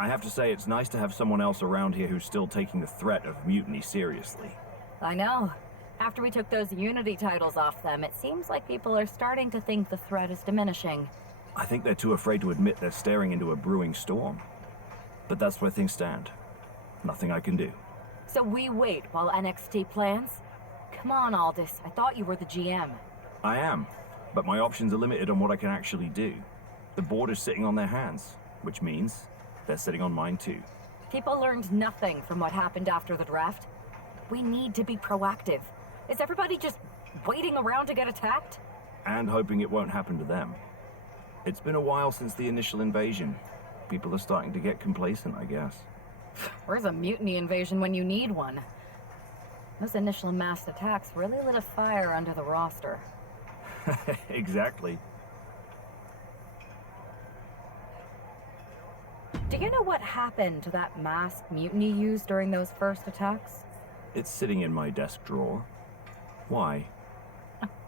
I have to say, it's nice to have someone else around here who's still taking the threat of mutiny seriously. I know. After we took those Unity titles off them, it seems like people are starting to think the threat is diminishing. I think they're too afraid to admit they're staring into a brewing storm. But that's where things stand. Nothing I can do. So we wait while NXT plans? Come on, Aldous. I thought you were the GM. I am, but my options are limited on what I can actually do. The board is sitting on their hands, which means they're sitting on mine too. People learned nothing from what happened after the draft. We need to be proactive. Is everybody just waiting around to get attacked? And hoping it won't happen to them. It's been a while since the initial invasion. People are starting to get complacent, I guess. Where's a mutiny invasion when you need one? Those initial mass attacks really lit a fire under the roster. Exactly. Do you know what happened to that masked mutiny used during those first attacks? It's sitting in my desk drawer. Why?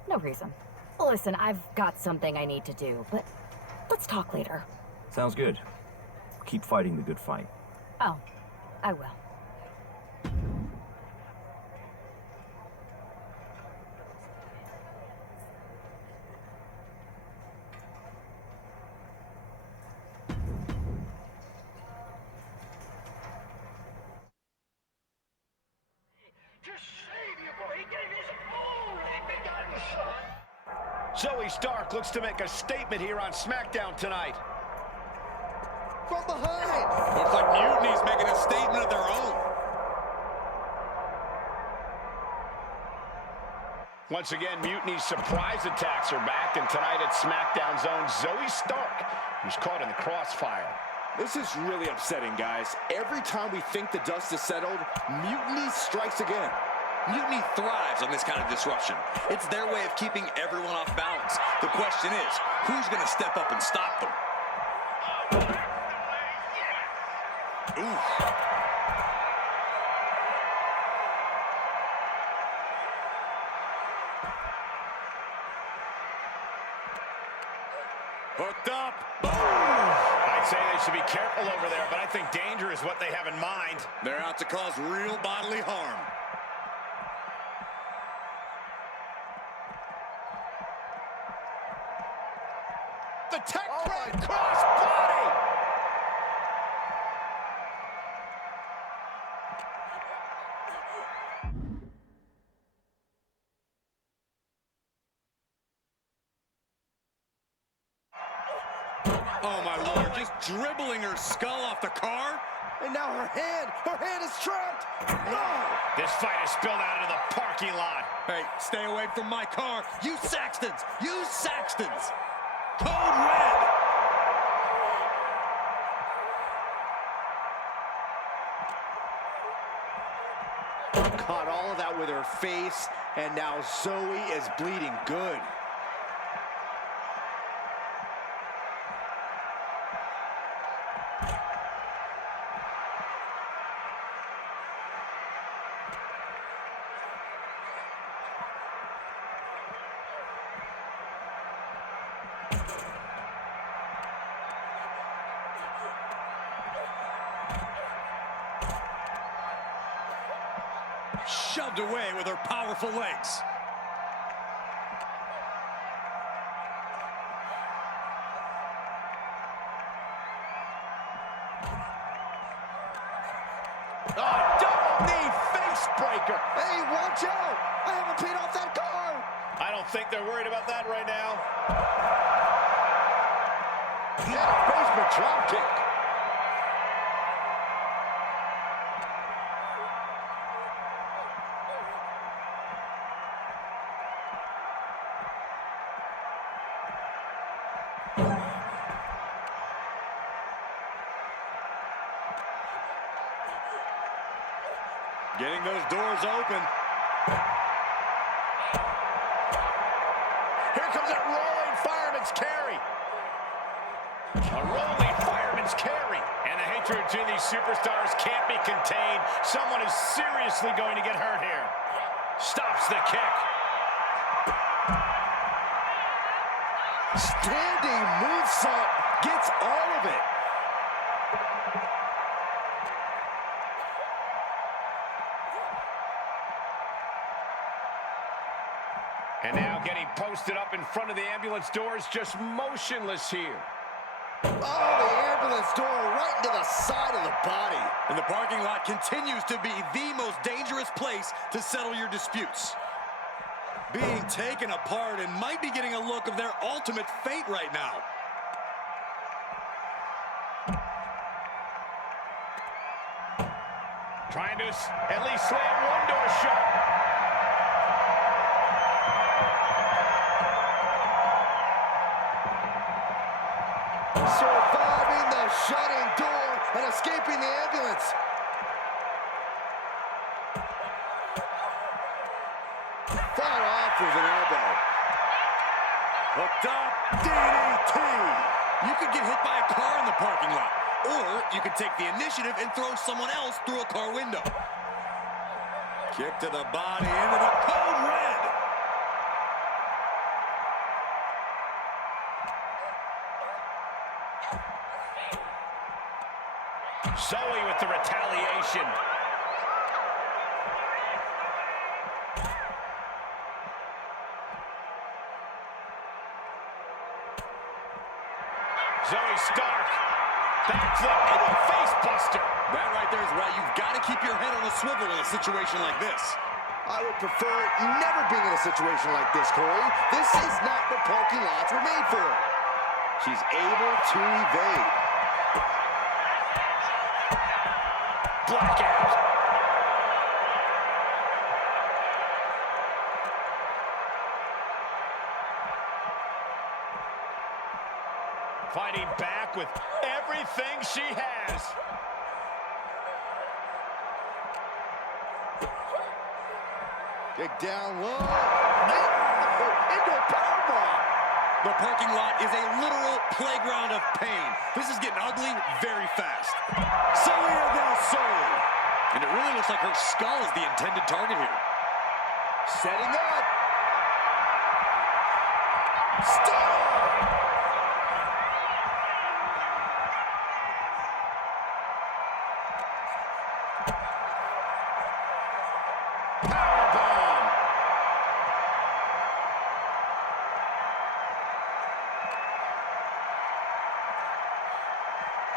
No reason. Listen, I've got something I need to do, but let's talk later. Sounds good. Keep fighting the good fight. Oh, I will. Zoe Stark looks to make a statement here on SmackDown tonight. From behind! Looks like Mutiny's making a statement of their own. Once again, Mutiny's surprise attacks are back, and tonight at SmackDown's own Zoe Stark, who's caught in the crossfire. This is really upsetting, guys. Every time we think the dust is settled, Mutiny strikes again. Mutiny thrives on this kind of disruption. It's their way of keeping everyone off balance. The question is, who's going to step up and stop them? Ooh. Hooked up. Boom! I'd say they should be careful over there, but I think danger is what they have in mind. They're out to cause real bodily harm. The tech threat cross body! Oh, my Lord, just dribbling her skull off the car? And now her hand is trapped! No! This fight has spilled out into the parking lot. Hey, stay away from my car. You Saxtons! You Saxtons! Code red! Caught all of that with her face, and now Zoe is bleeding good. Shoved away with her powerful legs. Oh, double knee face breaker. Hey, watch out! I haven't paid off that car! I don't think they're worried about that right now. Yeah, basement drop kick. Getting those doors open. Here comes that rolling fireman's carry. A rolling fireman's carry. And the hatred between these superstars can't be contained. Someone is seriously going to get hurt here. Stops the kick. Standing moonsault gets all of it. And now getting posted up in front of the ambulance doors, just motionless here. Oh, the ambulance door right into the side of the body. And the parking lot continues to be the most dangerous place to settle your disputes. Being taken apart and might be getting a look of their ultimate fate right now. Trying to at least slam one door shut. Surviving the shut-in door and escaping the ambulance. Fought off with an elbow. Hooked up, DDT. You could get hit by a car in the parking lot. Or you could take the initiative and throw someone else through a car window. Kick to the body, into the code red. Zoe with the retaliation. Zoe Stark. Backflip and a face buster. That right there is right. You've got to keep your head on a swivel in a situation like this. I would prefer never being in a situation like this, Corey. This is not what parking lots were made for. She's able to evade. Blackout. Fighting back with everything she has. Kick down low. Into a powerbomb. The parking lot is a literal playground of pain. This is getting ugly very fast. Salida del Sol. And it really looks like her skull is the intended target here. Setting up. Stop. Powerbomb.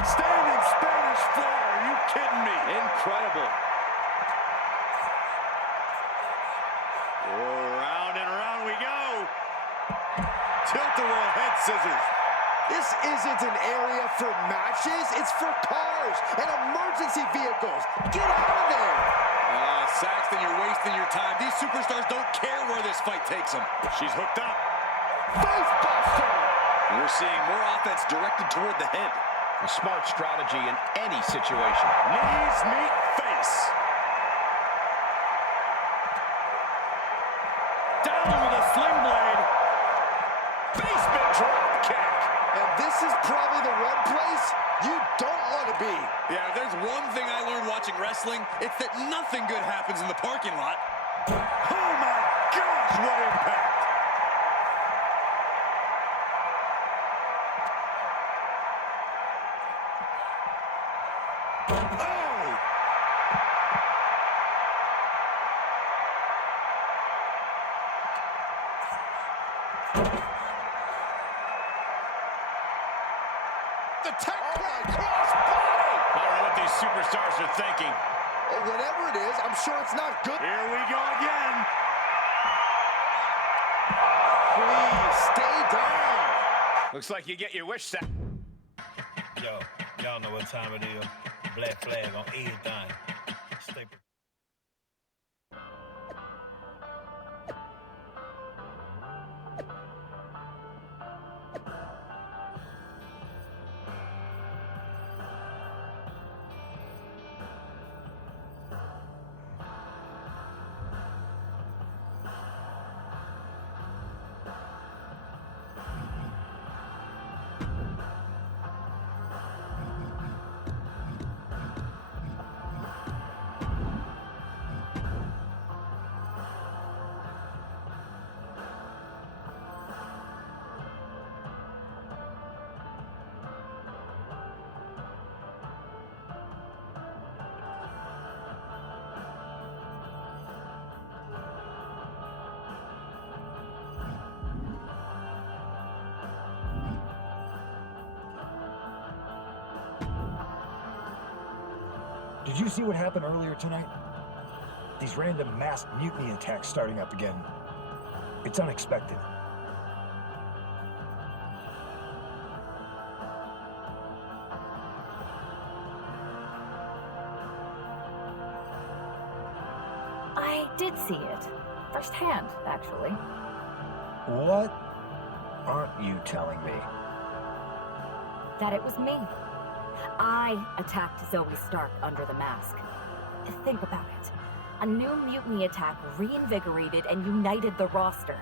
Standing Spanish fly. Are you kidding me? Incredible. Round and round we go. Tilt-a-whirl head scissors. This isn't an area for matches. It's for cars and emergency vehicles. Get out of there. Saxton, you're wasting your time. These superstars don't care where this fight takes them. She's hooked up. Face buster. We're seeing more offense directed toward the head. A smart strategy in any situation. Knees meet face. Down with a sling blade. Basement drop kick. And this is probably the one place you don't want to be. Yeah, if there's one thing I learned watching wrestling, it's that nothing good happens in the parking lot. Oh my gosh, what impact! Oh! The tech cross body. I don't know what these superstars are thinking. Whatever it is, I'm sure it's not good. Here we go again. Please stay down. Looks like you get your wish set. Yo, y'all know what time it is. Black flag on everything. Stay Did you see what happened earlier tonight? These random mass mutiny attacks starting up again. It's unexpected. I did see it. Firsthand, actually. What aren't you telling me? That it was me. I attacked Zoe Stark under the mask. Think about it. A new mutiny attack reinvigorated and united the roster.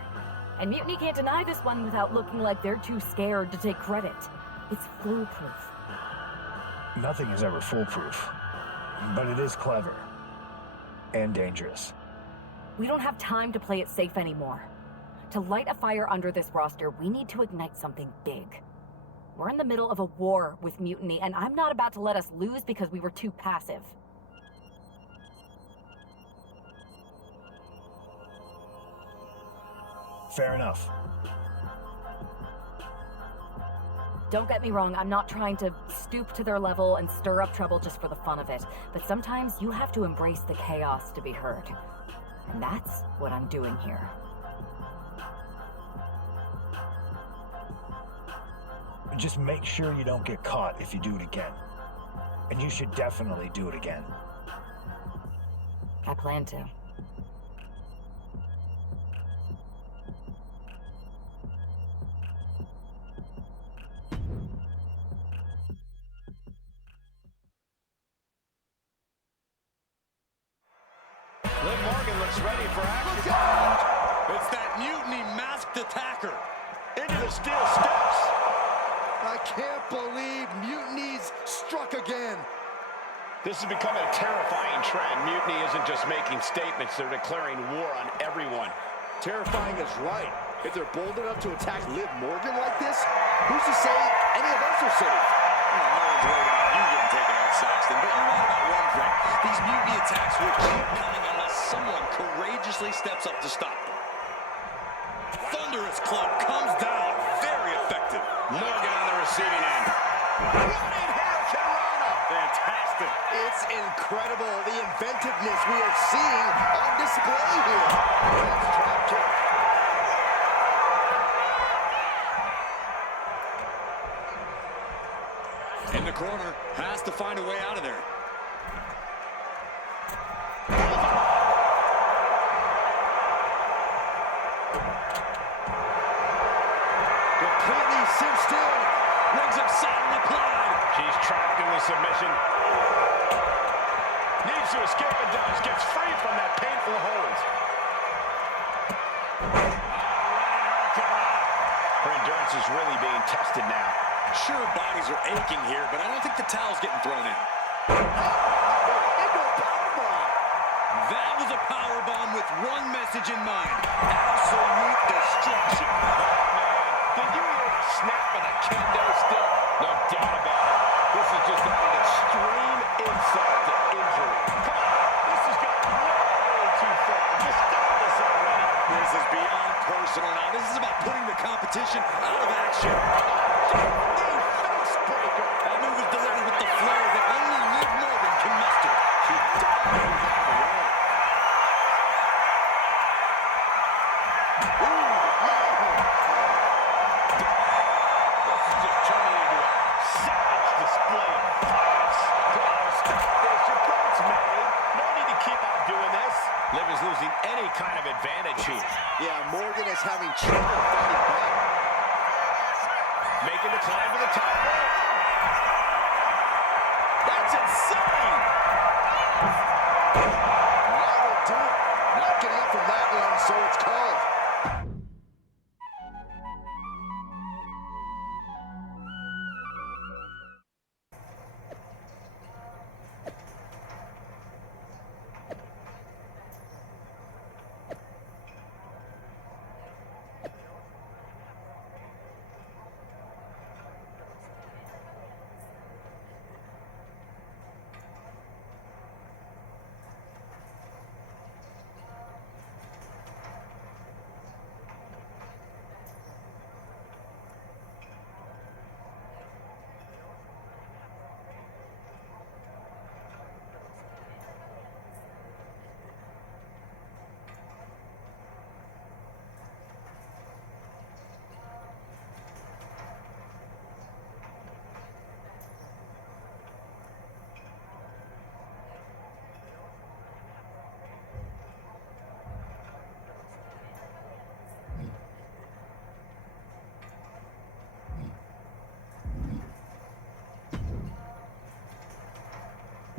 And Mutiny can't deny this one without looking like they're too scared to take credit. It's foolproof. Nothing is ever foolproof, but it is clever and dangerous. We don't have time to play it safe anymore. To light a fire under this roster, we need to ignite something big. We're in the middle of a war with Mutiny, and I'm not about to let us lose because we were too passive. Fair enough. Don't get me wrong, I'm not trying to stoop to their level and stir up trouble just for the fun of it, but sometimes you have to embrace the chaos to be heard. And that's what I'm doing here. Just make sure you don't get caught if you do it again. And you should definitely do it again. I plan to. Liv Morgan looks ready for action. Look out! It's that Mutiny masked attacker. Into the steel steps. I can't believe Mutiny's struck again. This is becoming a terrifying trend. Mutiny isn't just making statements, they're declaring war on everyone. Terrifying is right. If they're bold enough to attack Liv Morgan like this, who's to say any of us are safe? Well, no one's worried about you getting taken out, Saxton, but you're right about one thing. These mutiny attacks will keep coming unless someone courageously steps up to stop them. Thunderous club comes down. Very effective. Morgan on the receiving end. Running Hurricane Rana. Fantastic. It's incredible, the inventiveness we are seeing on display here. That's drop kick. In the corner, has to find a way out of there. Completely cinched in. Rings up saddle applied. She's trapped in the submission. Needs to escape and does. Gets free from that painful hold. Her endurance is really being tested now. Sure, bodies are aching here, but I don't think the towel's getting thrown in. Into a powerbomb. That was a powerbomb with one message in mind. Absolute destruction. Did you hear the snap of the kendo stick? No doubt about it. This is just an extreme insult to injury. Come on, this has gone way too far. Just stop this already. This is beyond personal now. This is about putting the competition out of action. The face breaker. That move was delivered with the flair that only Liv Morgan can muster. She dominated out of the way. This is just turning into a savage display of violence. Stop this. Your point's made. No need to keep on doing this. Liv is losing any kind of advantage here. Yeah, Morgan is having trouble fighting back. Making the climb to the top rope. That's insane. That'll do it. Not getting up from that one, so it's called.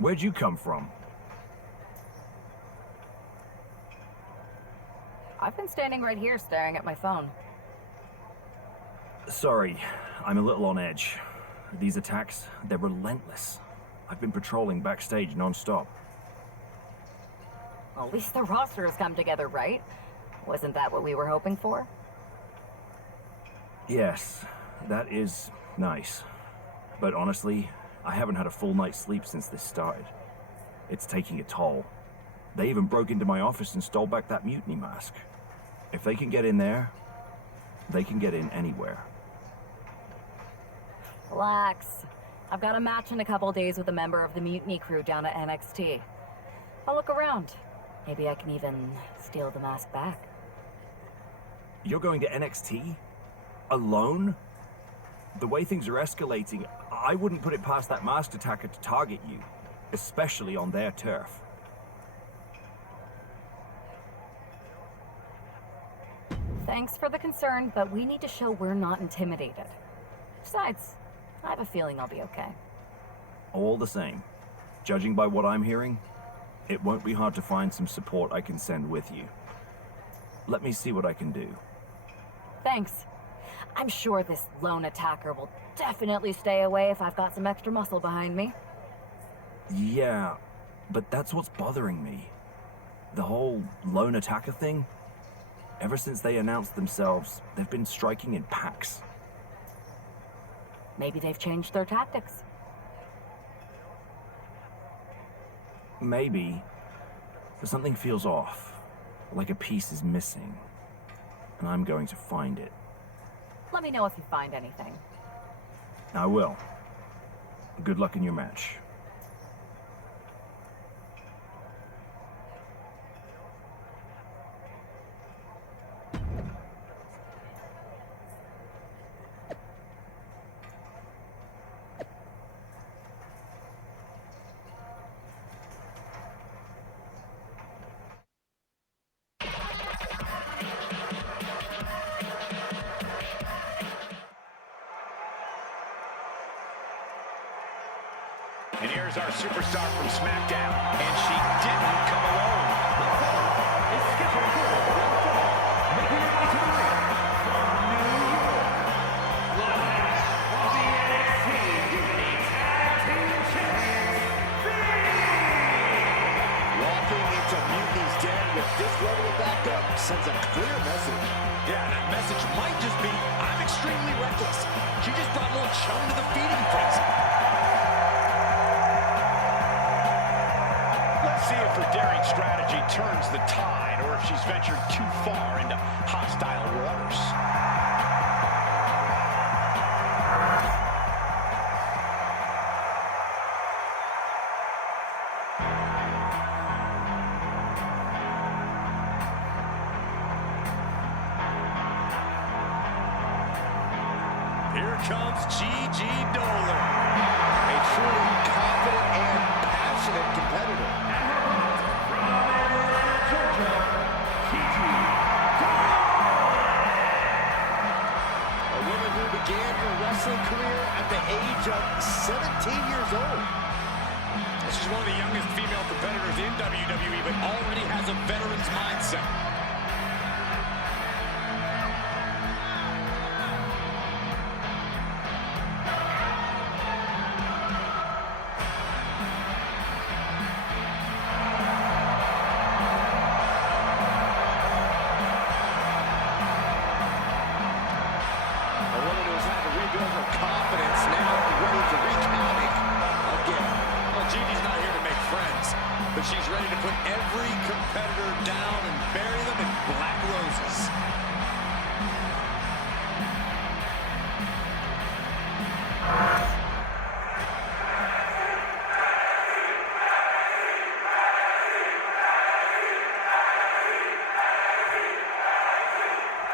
Where'd you come from? I've been standing right here staring at my phone. Sorry, I'm a little on edge. These attacks, they're relentless. I've been patrolling backstage non-stop. Well, at least the roster has come together, right? Wasn't that what we were hoping for? Yes, that is nice. But honestly, I haven't had a full night's sleep since this started. It's taking a toll. They even broke into my office and stole back that mutiny mask. If they can get in there, they can get in anywhere. Relax. I've got a match in a couple days with a member of the mutiny crew down at NXT. I'll look around. Maybe I can even steal the mask back. You're going to NXT? Alone? The way things are escalating, I wouldn't put it past that masked attacker to target you, especially on their turf. Thanks for the concern, but we need to show we're not intimidated. Besides, I have a feeling I'll be okay. All the same, judging by what I'm hearing, it won't be hard to find some support I can send with you. Let me see what I can do. Thanks. I'm sure this lone attacker will definitely stay away if I've got some extra muscle behind me. Yeah, but that's what's bothering me. The whole lone attacker thing. Ever since they announced themselves, they've been striking in packs. Maybe they've changed their tactics. Maybe, but something feels off, like a piece is missing, and I'm going to find it. Let me know if you find anything. I will. Good luck in your match. And here's our superstar from SmackDown. And she didn't come alone. It's scheduled for one fall. Making her way to the ring from New York. The head of the NXT Unity Tag Team Champions, Walking into Mutiny's den with this level of backup sends a clear message. Yeah, that message might just be, I'm extremely reckless. She just brought more chum to the feeding frenzy. Let's see if her daring strategy turns the tide or if she's ventured too far into hostile waters. Here comes Gigi Dolan. A truly confident and passionate competitor. from Atlanta, Georgia, Gigi. A woman who began her wrestling career at the age of 17 years old. She's one of the youngest female competitors in WWE, but already has a veteran's mindset. A woman who's had to rebuild her confidence, now ready to wreak havoc again. Well, Gigi's not here to make friends, but she's ready to put every competitor down and bury them in black roses.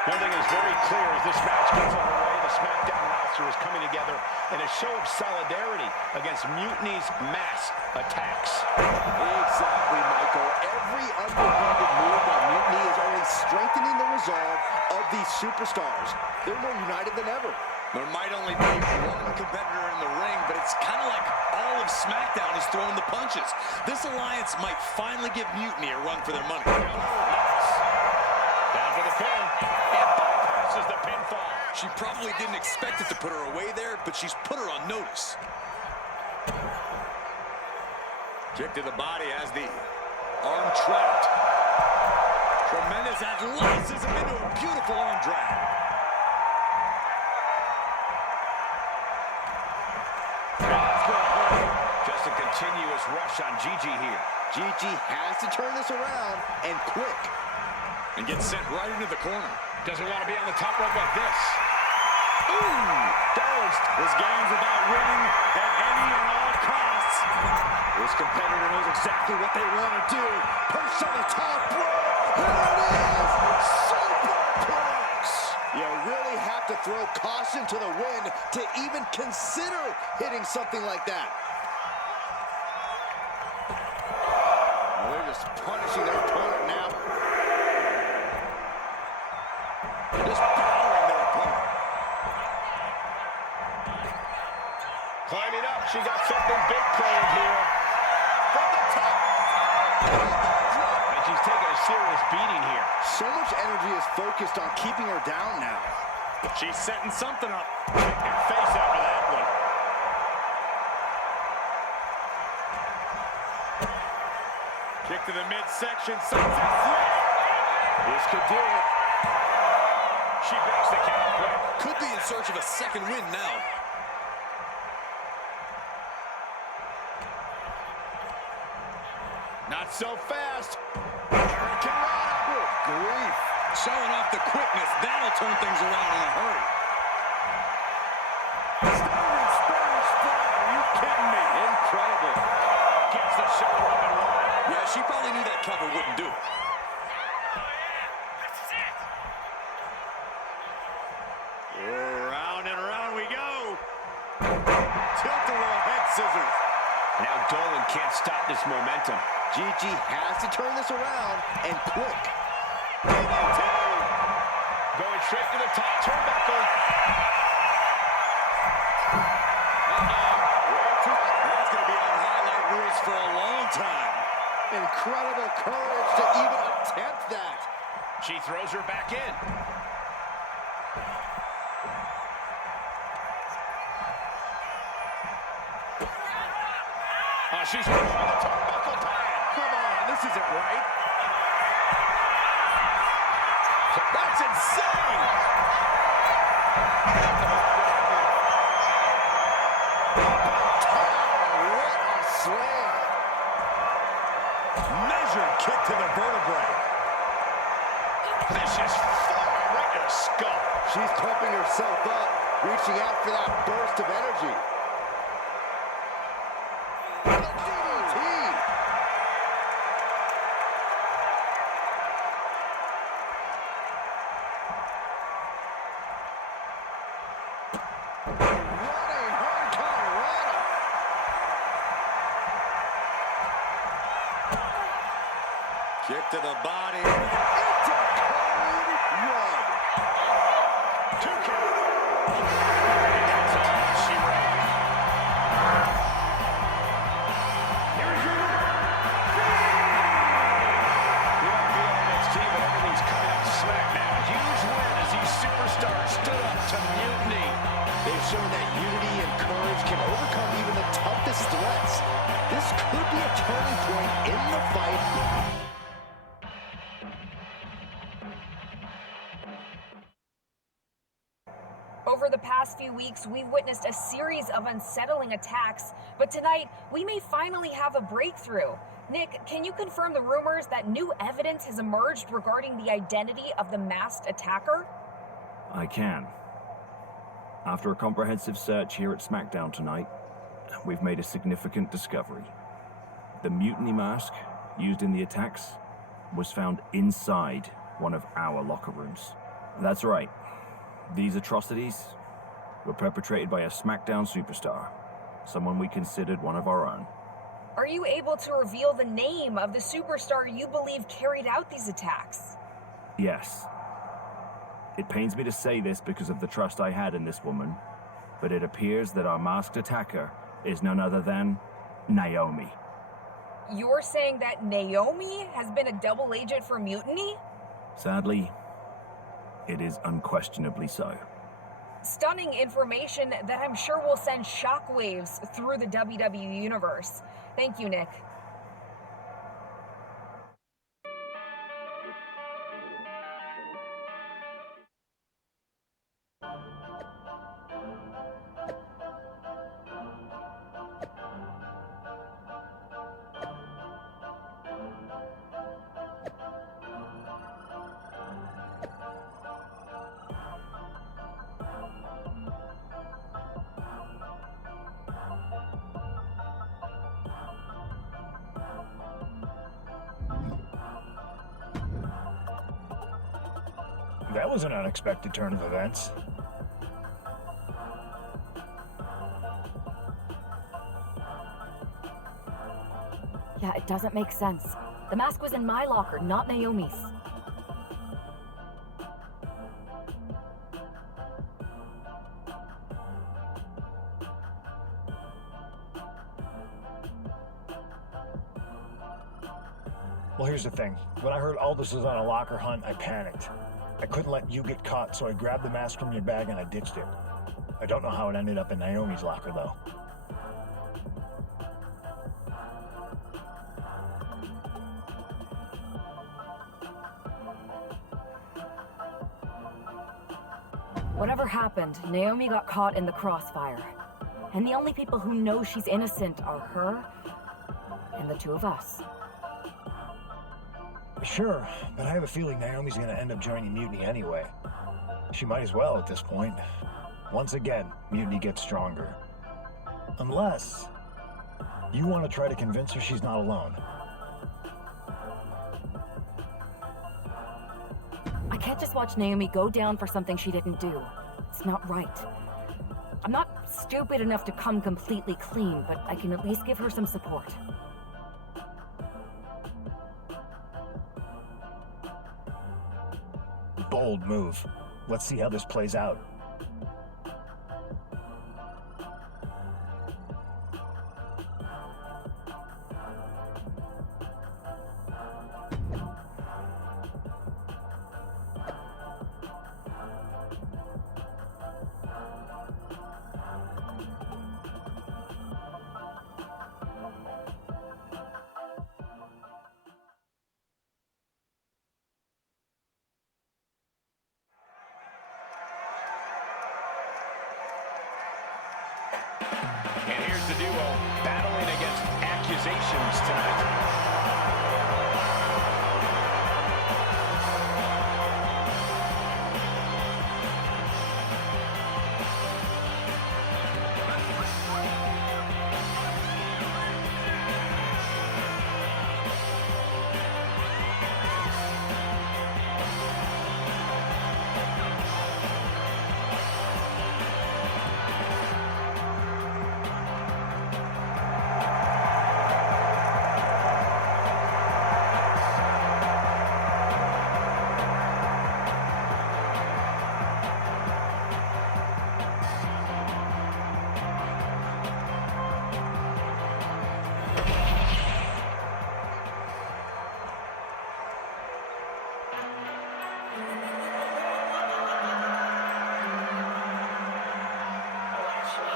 One thing is very clear as this match gets underway, the SmackDown roster is coming together in a show of solidarity against Mutiny's mass attacks. Exactly, Michael. Every underhanded move by Mutiny is only strengthening the resolve of these superstars. They're more united than ever. There might only be one competitor in the ring, but it's kind of like all of SmackDown is throwing the punches. This alliance might finally give Mutiny a run for their money. Down for the pin. It bypasses the pinfall. She probably didn't expect it to put her away there, but she's put her on notice. Kick to the body as the arm trapped. Tremendous athleticism into a beautiful arm drag. Just a continuous rush on Gigi here. Gigi has to turn this around, and quick. And gets sent right into the corner. Doesn't want to be on the top rope like this. Ooh! Dodged. This game's about winning at any and all costs. This competitor knows exactly what they want to do. Push on the top rope. Here it is! Superplex! You really have to throw caution to the wind to even consider hitting something like that. Well, they're just punishing their opponent now. Just powering their opponent. Climbing up, she got something big planned here. From the top. And she's taking a serious beating here. So much energy is focused on keeping her down now. She's setting something up. Check your face after that one. Kick to the midsection. Sunset flip. This could do it. She breaks the count quick. Could be in search of a second win now. Not so fast. Good grief. Showing off the quickness. That'll turn things around in a hurry. Standing Spanish fly. Are you kidding me? Incredible. Gets the shoulder up and running. Yeah, she probably knew that cover wouldn't do it. Round and round we go. Tilt-a-whirl head scissors. Now Dolan can't stop this momentum. Gigi has to turn this around, and quick. DDT! Going straight to the top turnbuckle. That's going to be on highlight reels for a long time. Incredible courage to even attempt that. She throws her back in. Oh, she's going for the turnbuckle pad. Come on, this isn't right. That's insane! What a slam. Measured kick to the vertebrae. Vicious forearm right to the skull. She's pumping herself up, reaching out for that burst of energy. DDT. Running Hurricanrana. Kick to the body. Into code run. 2 count. That's all she wrote. Here's your winner, We might be on NXT, but everything's coming up to SmackDown. Huge win as these superstars stood up to Mutiny. They've shown that unity and courage can overcome even the toughest threats. This could be a turning point in the fight. Over the past few weeks, we've witnessed a series of unsettling attacks, but tonight, we may finally have a breakthrough. Nick, can you confirm the rumors that new evidence has emerged regarding the identity of the masked attacker? I can. After a comprehensive search here at SmackDown tonight, we've made a significant discovery. The mutiny mask used in the attacks was found inside one of our locker rooms. That's right. These atrocities were perpetrated by a SmackDown superstar, someone we considered one of our own. Are you able to reveal the name of the superstar you believe carried out these attacks? Yes. It pains me to say this because of the trust I had in this woman, but it appears that our masked attacker is none other than Naomi. You're saying that Naomi has been a double agent for Mutiny? Sadly, it is unquestionably so. Stunning information that I'm sure will send shockwaves through the WWE universe. Thank you, Nick. That was an unexpected turn of events. Yeah, it doesn't make sense. The mask was in my locker, not Naomi's. Well, here's the thing. When I heard Aldous was on a locker hunt, I panicked. I couldn't let you get caught, so I grabbed the mask from your bag and I ditched it. I don't know how it ended up in Naomi's locker, though. Whatever happened, Naomi got caught in the crossfire. And the only people who know she's innocent are her and the two of us. Sure, but I have a feeling Naomi's gonna end up joining Mutiny anyway. She might as well at this point. Once again, Mutiny gets stronger. Unless you want to try to convince her she's not alone. I can't just watch Naomi go down for something she didn't do. It's not right. I'm not stupid enough to come completely clean, but I can at least give her some support. Bold move. Let's see how this plays out. And here's the duo battling against accusations tonight.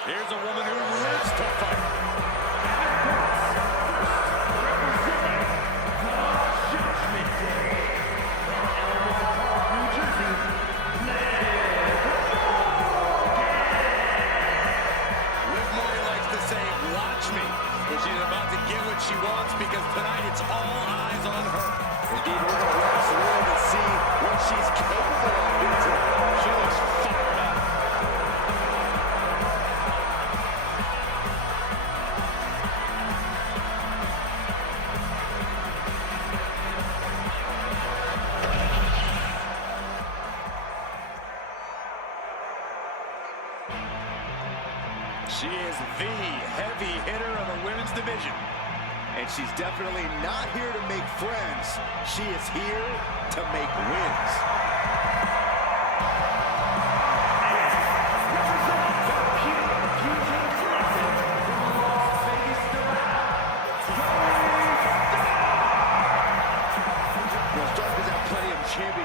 Here's a woman who lives to fight. Representing the Judgment Day from Eleventh, New Jersey, Liv Morgan likes to say, watch me. But she's about to get what she wants because tonight it's all eyes on her. Indeed, we're going to watch Liv and see what she's capable of here tonight. She looks fired up. She is the heavy hitter of the women's division. And she's definitely not here to make friends. She is here to make wins.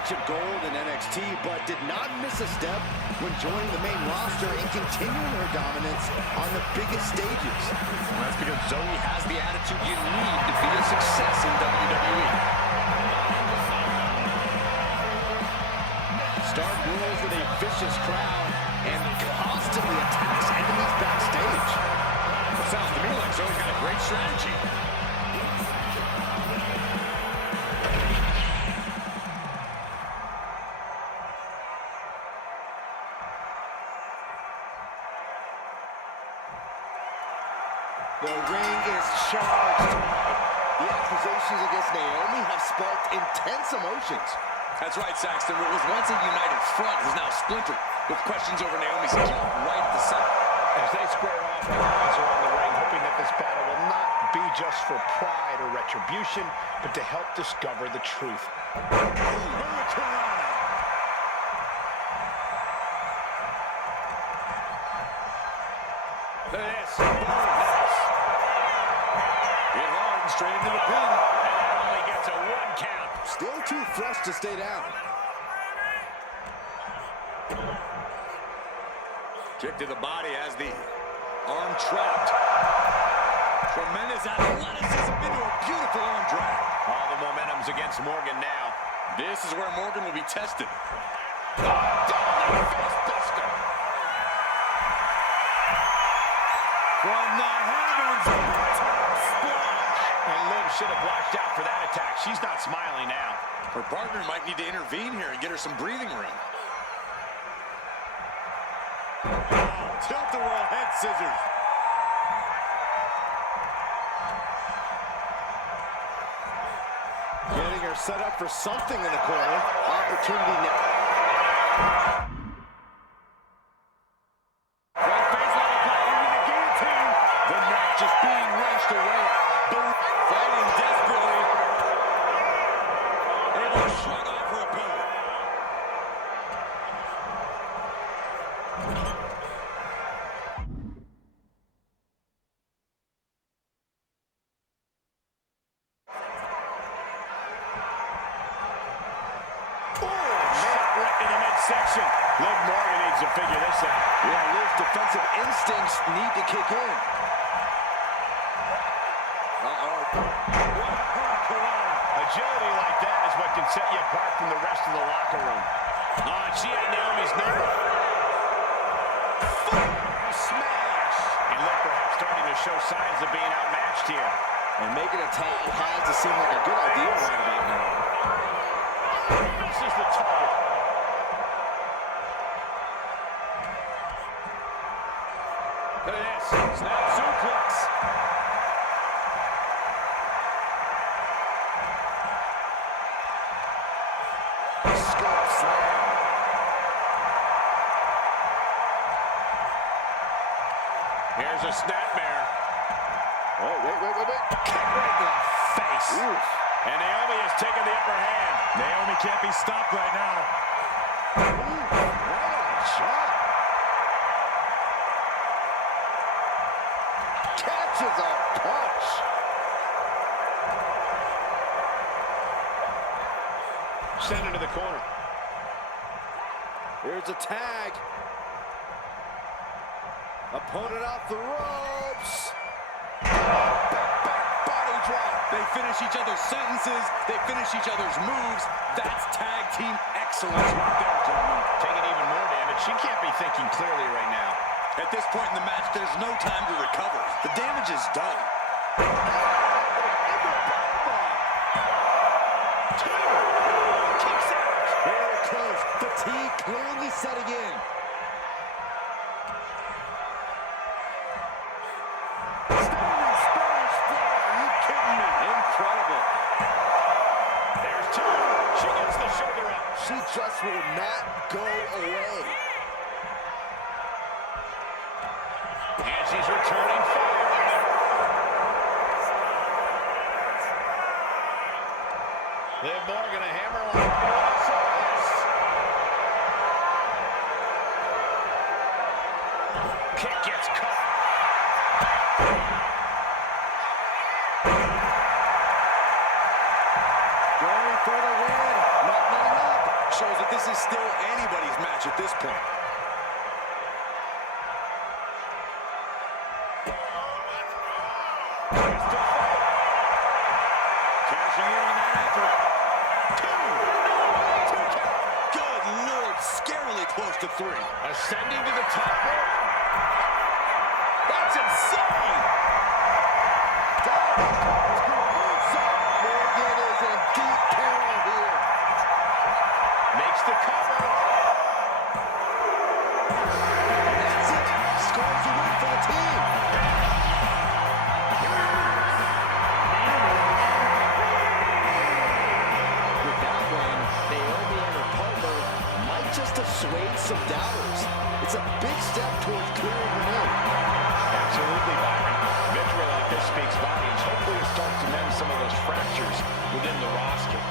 bunch of gold in NXT, but did not miss a step when joining the main roster and continuing her dominance on the biggest stages. Well, that's because Zoe has the attitude you need to be a success in WWE. Stark rules with a vicious crowd and constantly attacks enemies backstage. It sounds to me like Zoe's got a great strategy. The ring is charged. The accusations against Naomi have sparked intense emotions. That's right, Saxton. What was once a united front is now splintered, with questions over Naomi's guilt right at the center. As they square off, our eyes are on the ring, hoping that this battle will not be just for pride or retribution, but to help discover the truth. Look at this. Nice. Hit hard and straight into the pin. And that only gets a 1 count. Still too fresh to stay down. Kick to the body as the arm trapped. Tremendous athleticism into a beautiful arm drag. All the momentum's against Morgan now. This is where Morgan will be tested. Dominating face buster. From the heavens, top splash. And Liv should have watched out for that attack. She's not smiling now. Her partner might need to intervene here and get her some breathing room. Tilt-a-whirl head scissors. Getting her set up for something in the corner. Opportunity now. Front face on the plate into the guillotine. The neck just being wrenched away. Fighting desperately. Able to shrug off her opponent. Right in the midsection. Liv Morgan needs to figure this out. Yeah, Liv's defensive instincts need to kick in. Agility like that is what can set you apart from the rest of the locker room. Oh, and she had Naomi's number. Smash! And Liv perhaps starting to show signs of being outmatched here. And making a tag has to seem like a good idea right about now. This is the target. Look at this. Snap suplex. Scoop slam. Here's a snapmare. Oh, wait. Kick right in the face. Oof. And Naomi has taken the upper hand. Naomi can't be stopped right now. Ooh, right on the shot. Catches a punch. Sent into the corner. Here's a tag. Opponent off the ropes. Back body drop. They finish each other's sentences. They finish each other's moves. That's tag team excellence right there, gentlemen. Taking even more damage. She can't be thinking clearly right now. At this point in the match, there's no time to recover. The damage is done. Kicks out. Very close. Fatigue clearly setting in. Standing Spanish fly. Are you kidding me? Incredible. There's two. She gets the shoulder up. She just will not go away. And she's returning fire. Liv Morgan, a hammerlock. Kick gets caught. Going for the win. Not letting up. this is still anybody's match at this point. Cashing in on that effort. Two count. Good Lord, scarily close to 3. Ascending to the top rope. That's insane. Morgan is in deep peril here. Makes the cover. That's it. Scores the win for the team. With that win, Naomi and her partner might just have swayed some doubters. It's a big step towards clearing the name. Absolutely, Byron. Victory like this speaks volumes. Hopefully it starts to mend some of those fractures within the roster.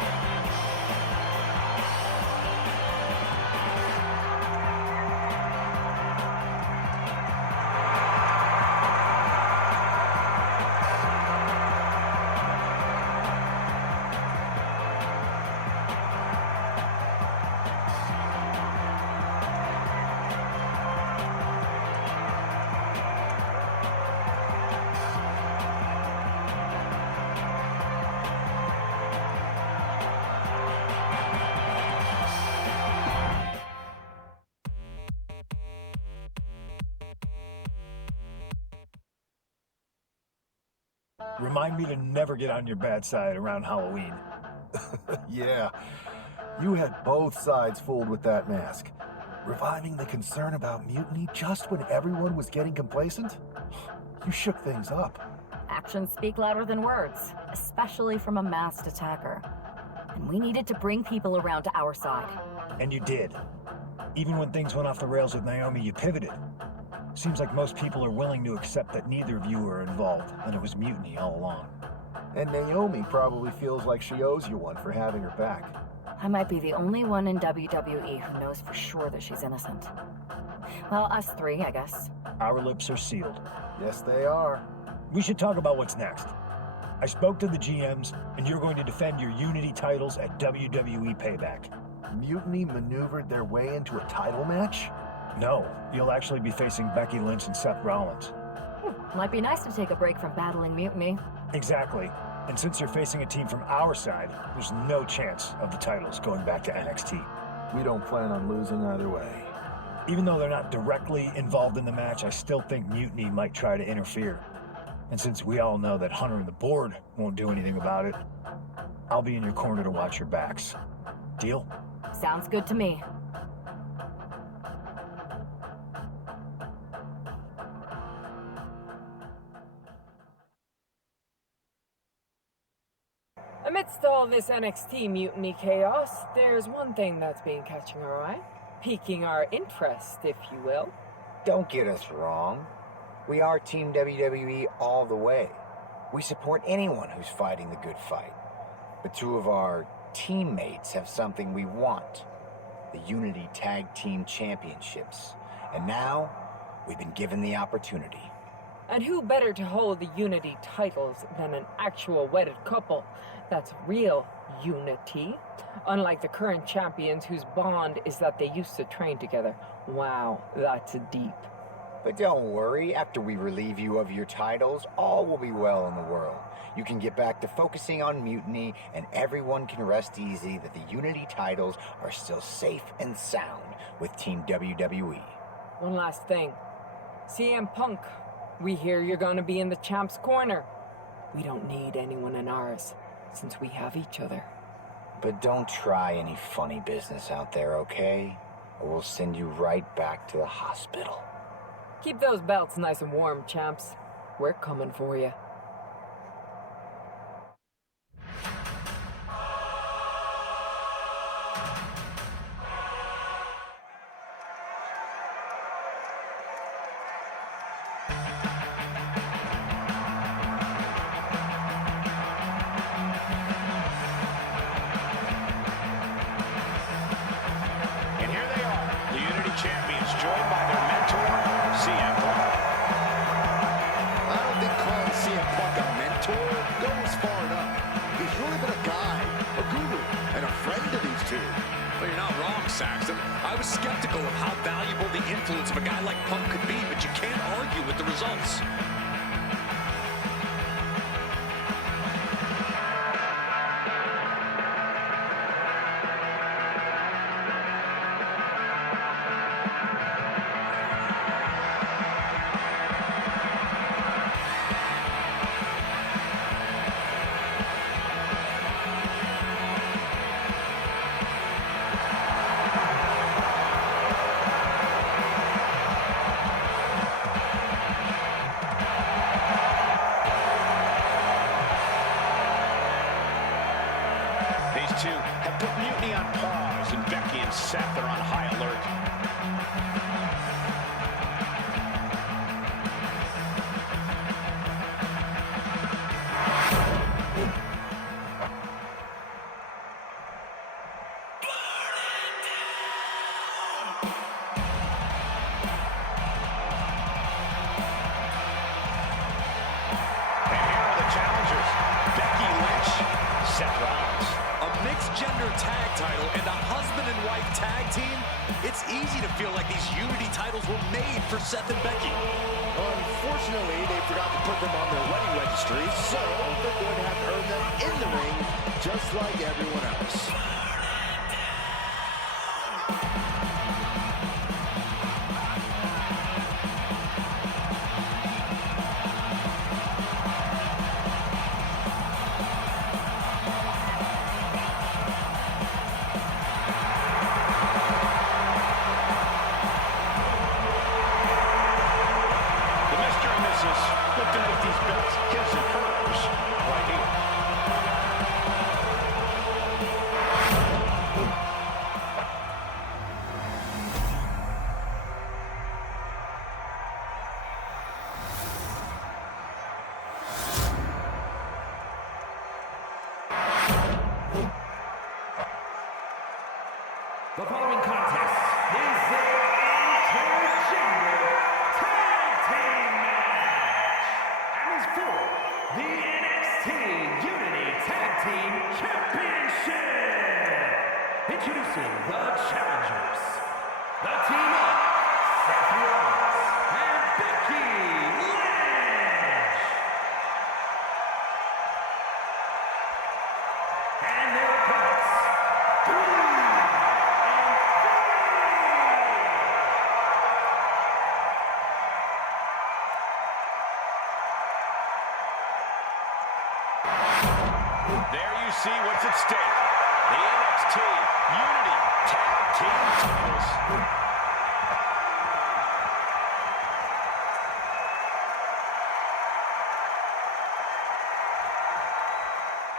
Remind me to never get on your bad side around Halloween. Yeah, you had both sides fooled with that mask. Reviving the concern about mutiny just when everyone was getting complacent? You shook things up. Actions speak louder than words, especially from a masked attacker. And we needed to bring people around to our side. And you did. Even when things went off the rails with Naomi, you pivoted. Seems like most people are willing to accept that neither of you were involved, and it was mutiny all along. And Naomi probably feels like she owes you one for having her back. I might be the only one in WWE who knows for sure that she's innocent. Well, us three, I guess. Our lips are sealed. Yes, they are. We should talk about what's next. I spoke to the GMs, and you're going to defend your Unity titles at WWE Payback. Mutiny maneuvered their way into a title match? No, you'll actually be facing Becky Lynch and Seth Rollins. Might be nice to take a break from battling mutiny. Exactly. And since you're facing a team from our side, there's no chance of the titles going back to NXT. We don't plan on losing either way. Even though they're not directly involved in the match, I still think Mutiny might try to interfere. And since we all know that Hunter and the board won't do anything about it, I'll be in your corner to watch your backs. Deal? Sounds good to me. Amidst all this NXT mutiny chaos, there's one thing that's been catching our eye, piquing our interest, if you will. Don't get us wrong. We are Team WWE all the way. We support anyone who's fighting the good fight. But two of our teammates have something we want. The Unity Tag Team Championships. And now, we've been given the opportunity. And who better to hold the Unity titles than an actual wedded couple? That's real unity. Unlike the current champions whose bond is that they used to train together. Wow, that's deep. But don't worry, after we relieve you of your titles, all will be well in the world. You can get back to focusing on Mutiny, and everyone can rest easy that the Unity titles are still safe and sound with Team WWE. One last thing. CM Punk, we hear you're gonna be in the champ's corner. We don't need anyone in ours, since we have each other. But don't try any funny business out there, okay? Or we'll send you right back to the hospital. Keep those belts nice and warm, champs. We're coming for you. And here they are, the Unity champions, joined by their mentor, CM Punk. I don't think calling CM Punk a mentor goes far enough. He's really been a guide, a guru, and a friend to these too. But you're not wrong, Saxton. I was skeptical of how valuable the influence of a guy like Punk could be, but you can't argue with the results. These two have put Mutiny on pause, and Becky and Seth are on high alert. And here are the challengers, Becky Lynch, Seth Rollins. A mixed-gender tag title and a husband and wife tag team? It's easy to feel like these Unity titles were made for Seth and Becky. Unfortunately, they forgot to put them on their wedding registry, so they're going to have to earn them in the ring, just like everyone else. The mystery misses. Look to make these belts his and hers right here. The following contest is an intergender tag team match and is for the NXT Unity Tag Team Championship. Introducing the challengers, the team of Seth Rollins and Becky Lynch. And their opponents, There you see what's at stake. The NXT Unity Tag Team titles.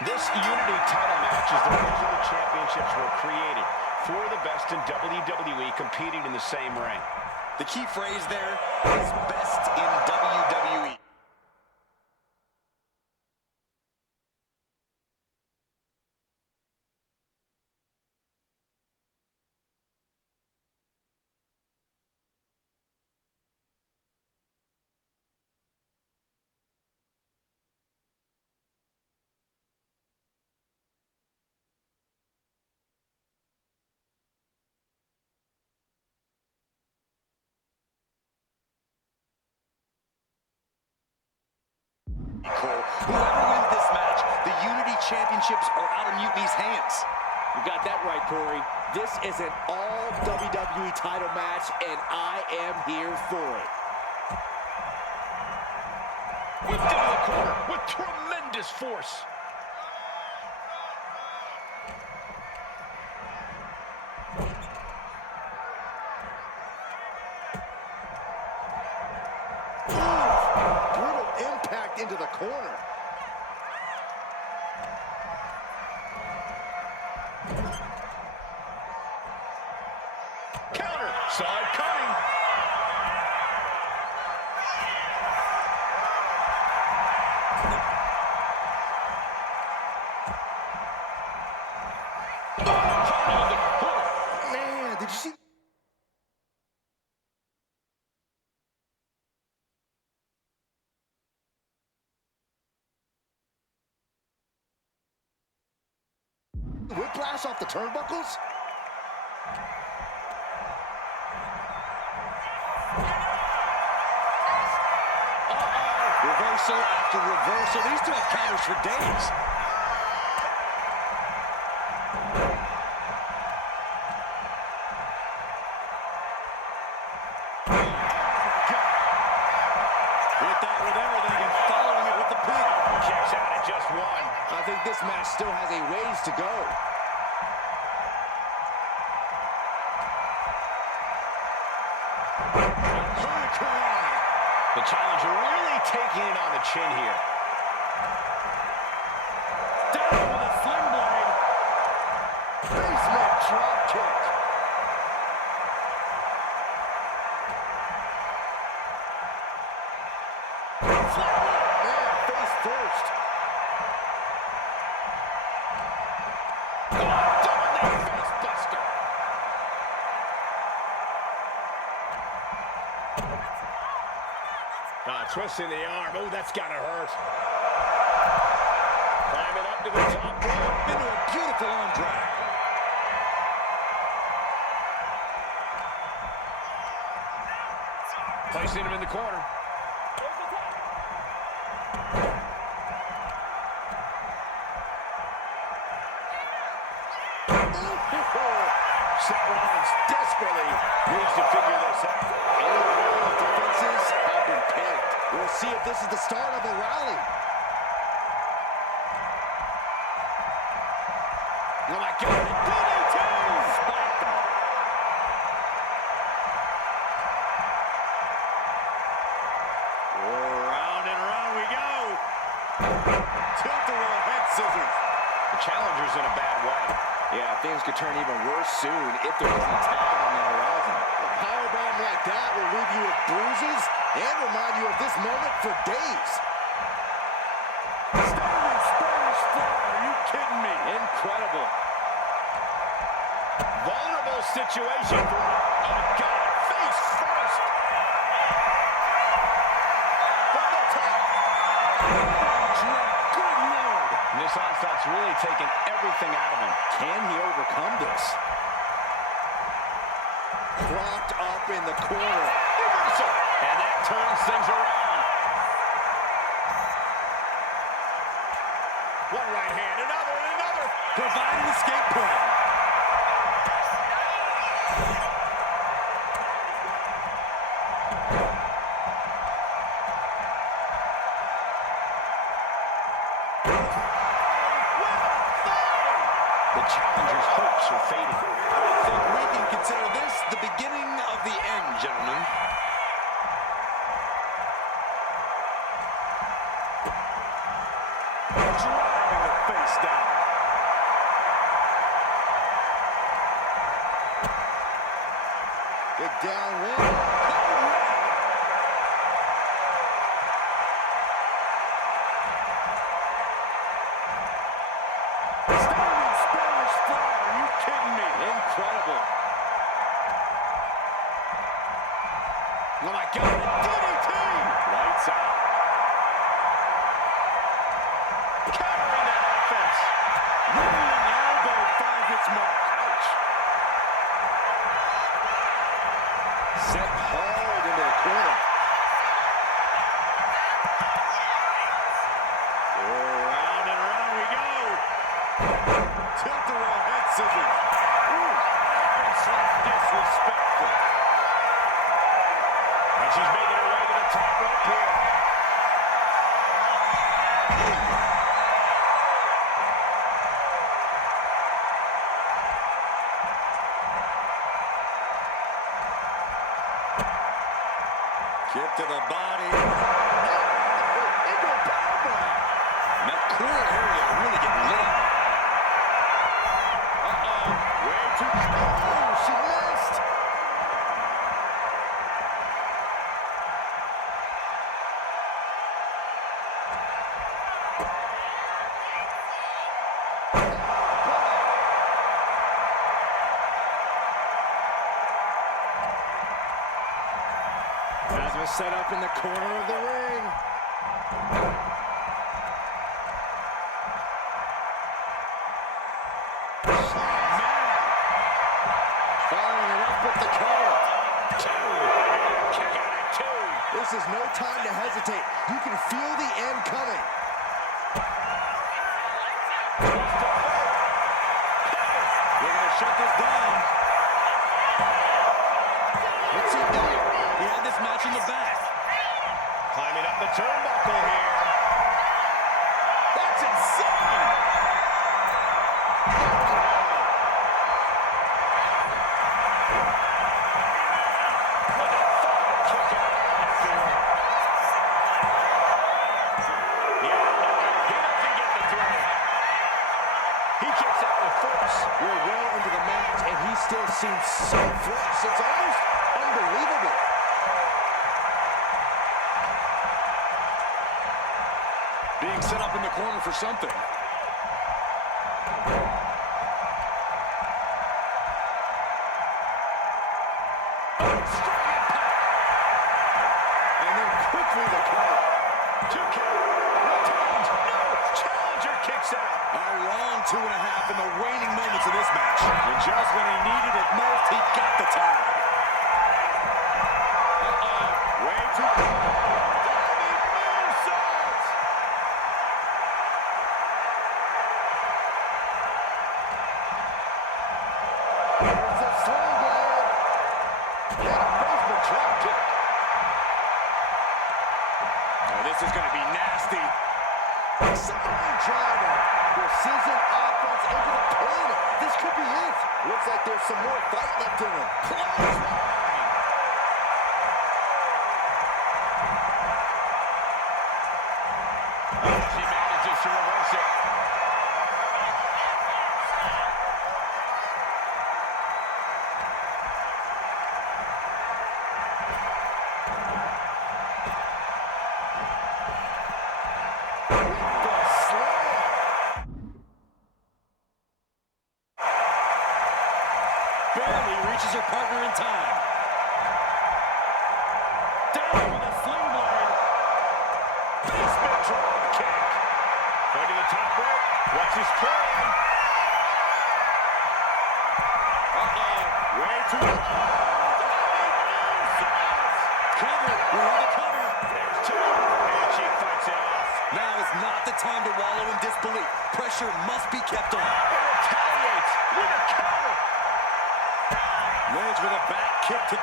This Unity title match is the reason the championships were created. For the best in WWE competing in the same ring. The key phrase there is best in WWE. Cole, whoever wins this match, the Unity Championships are out of Mutiny's hands. You got that right, Corey. This is an all WWE title match, and I am here for it. Whipped into the corner with tremendous force. Brutal impact into the corner. Counter. Saw it coming. Man, did you see? Whiplash off the turnbuckles? Reversal after reversal. These two have counters for days. With that, with everything, and following it with the pin. Kicks out at just one. I think this match still has a ways to go. The challenger really taking it on the chin here. Down with a sling blade. Basement drop kick. Man, face first. Double face buster. Twisting the arm. Oh, that's gotta hurt. Climbing up to the top rope. Into a beautiful arm drag. Placing him in the corner. Seth Rollins desperately needs to figure this out. All defenses have been picked. We'll see if this is the start of a rally. Oh my God! DDT! Spiked him. Round and round we go. Tilt-a-whirl head scissors. The challenger's in a bad way. Yeah, things could turn even worse soon if there isn't a tag on the horizon. A powerbomb like that will leave you with bruises and remind you of this moment for days. Standing Spanish fly. Are you kidding me? Incredible. Vulnerable situation for him. Oh, God. Face first. From the top. Good Lord. And this onslaught's really taken everything out of him. Can he overcome this? Propped up in the corner. Reversal. And that turns things around. One right hand, another, and another. Providing escape plan. The challenger's hopes are fading. I think we can consider this the beginning of the end, gentlemen. Driving the face down. Big downwind. Standing Spanish fly. Are you kidding me? Incredible. Oh my God. DDT. Lights out. Countering that offense. Rolling elbow finds its mark. Ouch. Set hard into the corner. Round and round we go. Tilt-a-whirl head scissors. Disrespectful. And she's making her way to the top rope here. Kick to the body. Into a powerbomb. And that core area really getting lit up. Way too Oh, she missed. As set up in the corner of the ring. This is no time to hesitate. You can feel the end coming. They're going to shut this down. What's he doing? He had this match in the back. Climbing up the turnbuckle here. That's insane! We're well into the match, and he still seems so fresh. It's almost unbelievable. Being set up in the corner for something. And then quickly the cover. 2K. Retains. No. Challenger kicks out. A long 2.5 in the waning moments of this match. And just when he needed it most, he got the tag. Way too diving moonsault. There's a sling blade. And a basement drop kick. Oh, this is going to be nasty. Side driver. Precision offense into the pin. This could be it. Looks like there's some more fight left in him. Clothesline. She manages to reverse it. The slam. Barely reaches her partner in time. Down with a sling blade. Basement drop kick. Going to the top rope. What's his plan? Way too Cover. We have a cover. There's two. And she fights it off. Now is not the time to wallow in disbelief. Pressure must be kept on. And retaliates with a counter. Lands with a back kick to...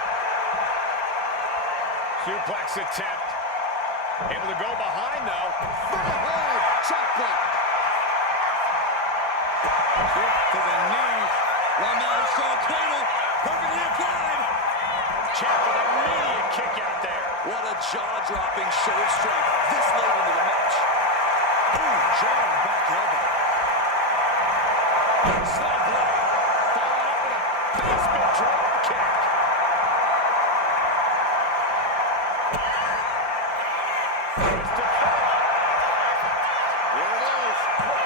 Suplex attempt. Able to go behind, though. From behind. Chop block. Kick to the knee. Lamel Shaw cradle. Perfectly applied. Champ with an immediate kick out there. What a jaw-dropping show of strength this late into the match. Ooh, German back elbow. Slide blade. Followed up with a basement drop kick. Twist of fate. Here it is.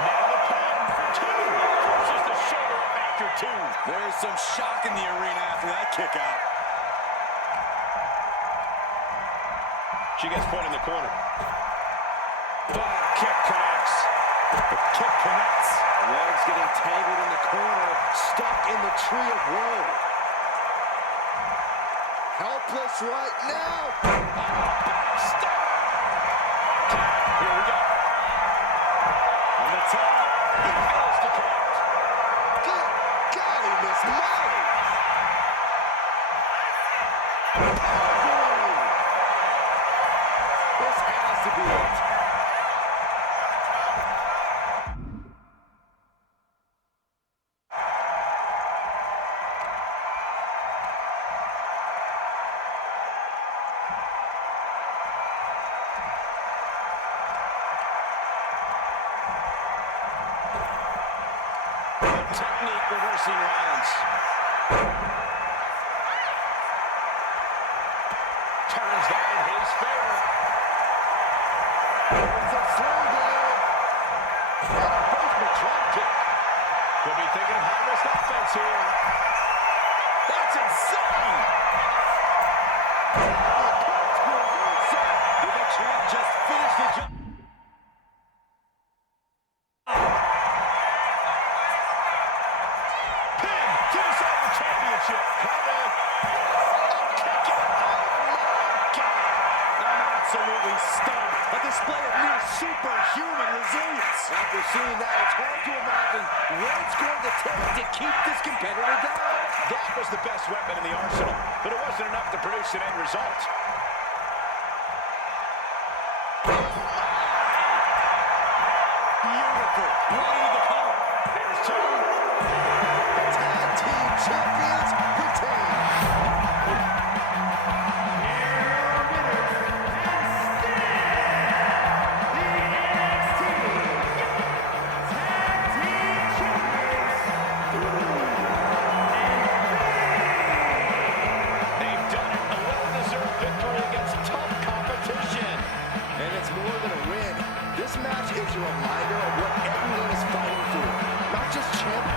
Now the pin. Two. Forces the shoulder up after two. There's some shock in the arena after that kick out. She gets put in the corner. Kick connects. The kick connects. Legs getting tangled in the corner. Stuck in the tree of woe. Helpless right now. Stop. Here we go. On the top. He fails to connect. Good golly, Miss Molly. This has to be it. Technique reversing rounds. Turns that in his favor. It's a sling blade. And a basement drop kick. Could be thinking of high-risk offense here. That's insane. Did the champ just finish the job? Pin to decide the championship. Cover. Kick out. Oh, my God. Now absolutely stunned. A display of near superhuman resilience. After seeing that, it's hard to imagine what it's going to take to keep this competitor down. That was the best weapon in the arsenal, but it wasn't enough to produce an end result. Beautiful. Right into the cover. There's two. The tag team champions retain. They've done it. A well-deserved victory against tough competition. And it's more than a win. This match is a reminder of what everyone is fighting for. Not just champions.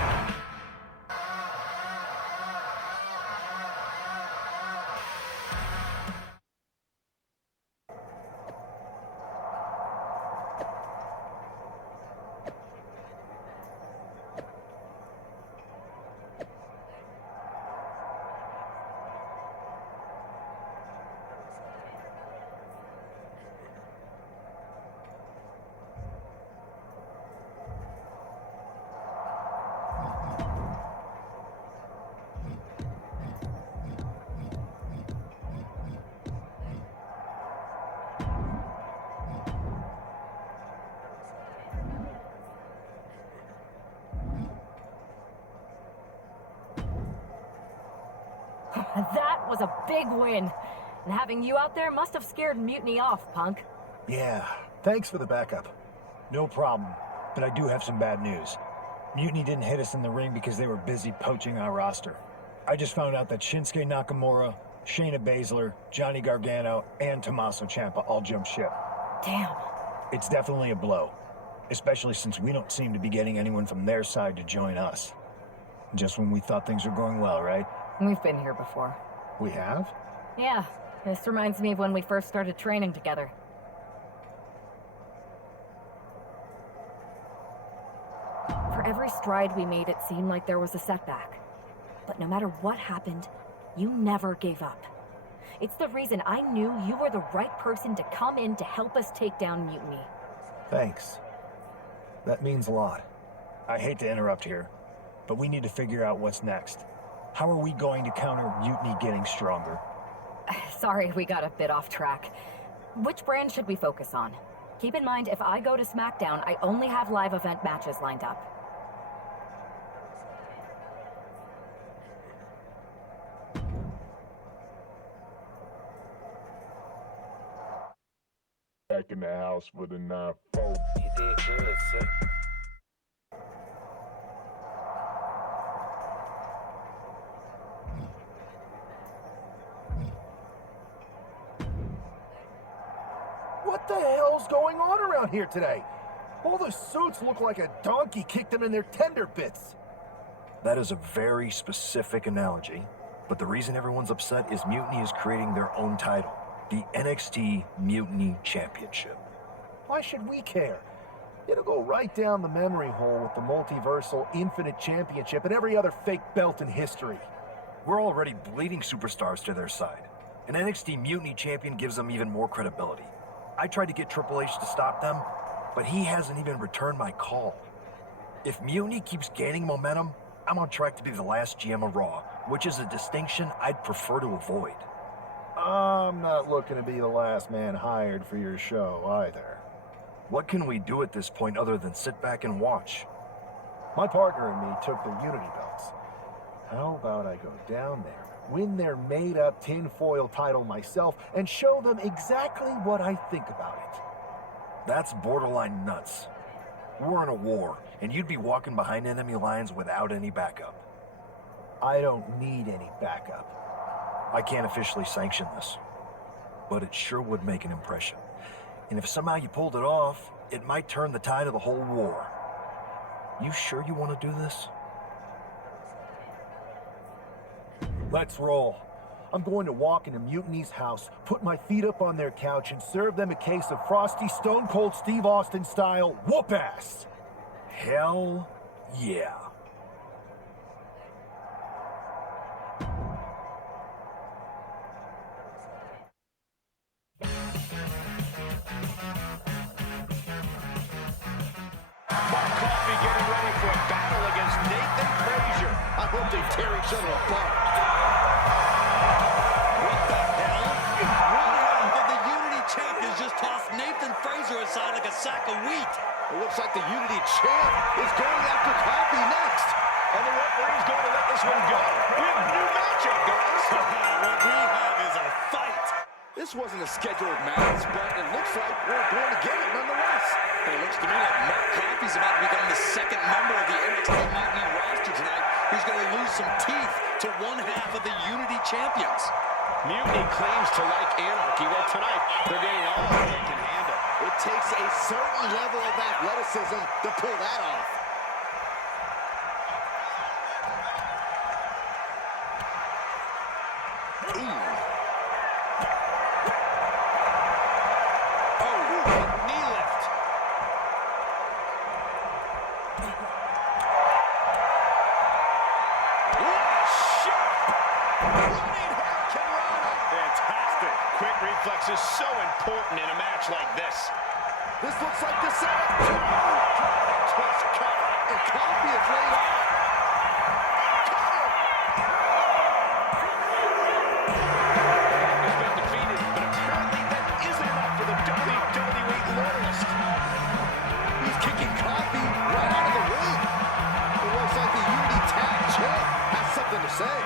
That was a big win. And having you out there must have scared Mutiny off, Punk. Yeah, thanks for the backup. No problem, but I do have some bad news. Mutiny didn't hit us in the ring because they were busy poaching our roster. I just found out that Shinsuke Nakamura, Shayna Baszler, Johnny Gargano, and Tommaso Ciampa all jumped ship. Damn. It's definitely a blow, especially since we don't seem to be getting anyone from their side to join us. Just when we thought things were going well, right? We've been here before. We have? Yeah, this reminds me of when we first started training together. For every stride we made, it seemed like there was a setback. But no matter what happened, you never gave up. It's the reason I knew you were the right person to come in to help us take down Mutiny. Thanks. That means a lot. I hate to interrupt here, but we need to figure out what's next. How are we going to counter Mutiny getting stronger? Sorry, we got a bit off track. Which brand should we focus on? Keep in mind, if I go to SmackDown, I only have live event matches lined up. Back in the house with a 9-4. You did good, sir. What the hell's going on around here today? All the suits look like a donkey kicked them in their tender bits. That is a very specific analogy, but the reason everyone's upset is Mutiny is creating their own title, the NXT Mutiny Championship. Why should we care? It'll go right down the memory hole with the multiversal Infinite Championship and every other fake belt in history. We're already bleeding superstars to their side. An NXT Mutiny Champion gives them even more credibility. I tried to get Triple H to stop them, but he hasn't even returned my call. If Mutiny keeps gaining momentum, I'm on track to be the last GM of Raw, which is a distinction I'd prefer to avoid. I'm not looking to be the last man hired for your show either. What can we do at this point other than sit back and watch? My partner and me took the Unity belts. How about I go down there, win their made-up tinfoil title myself, and show them exactly what I think about it? That's borderline nuts. We're in a war, and you'd be walking behind enemy lines without any backup. I don't need any backup. I can't officially sanction this, but it sure would make an impression. And if somehow you pulled it off, it might turn the tide of the whole war. You sure you want to do this? Let's roll. I'm going to walk into Mutiny's house, put my feet up on their couch, and serve them a case of frosty Stone Cold Steve Austin style whoop-ass. Hell yeah. they tear each other apart. What the hell? One half of the Unity champions just tossed Nathan Fraser aside like a sack of wheat. It looks like the Unity champ is going after Coffee next. And the referee's going to let this one go. We have a new matchup, guys. What we have is a fight. This wasn't a scheduled match, but it looks like we're going to get it nonetheless. It looks to me like Mark Coffey's about to become the second member of the NXT Mutiny roster tonight who's going to lose some teeth to one half of the Unity champions. Mutiny claims to like anarchy. Well, tonight, they're getting all they can handle. It takes a certain level of athleticism to pull that off. Reflex is so important in a match like this. This looks like the setup. Twist cover, and Coffey is laid off. He's been defeated, but apparently that isn't enough for the WWE loyalist. He's kicking Coffey right out of the ring. It looks like the Unity Tag Champ has something to say.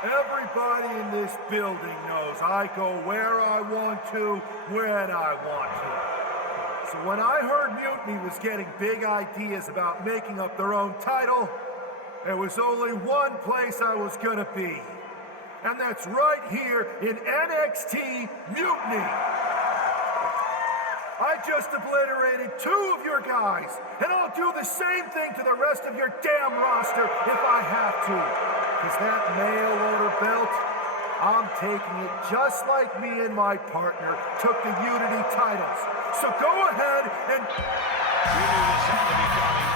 Everybody in this building knows I go where I want to, when I want to. So when I heard Mutiny was getting big ideas about making up their own title, there was only one place I was gonna be. And that's right here in NXT Mutiny. I just obliterated 2 of your guys, and I'll do the same thing to the rest of your damn roster if I have to. Because that mail order belt, I'm taking it just like me and my partner took the Unity titles. So go ahead and... We knew this had to be coming.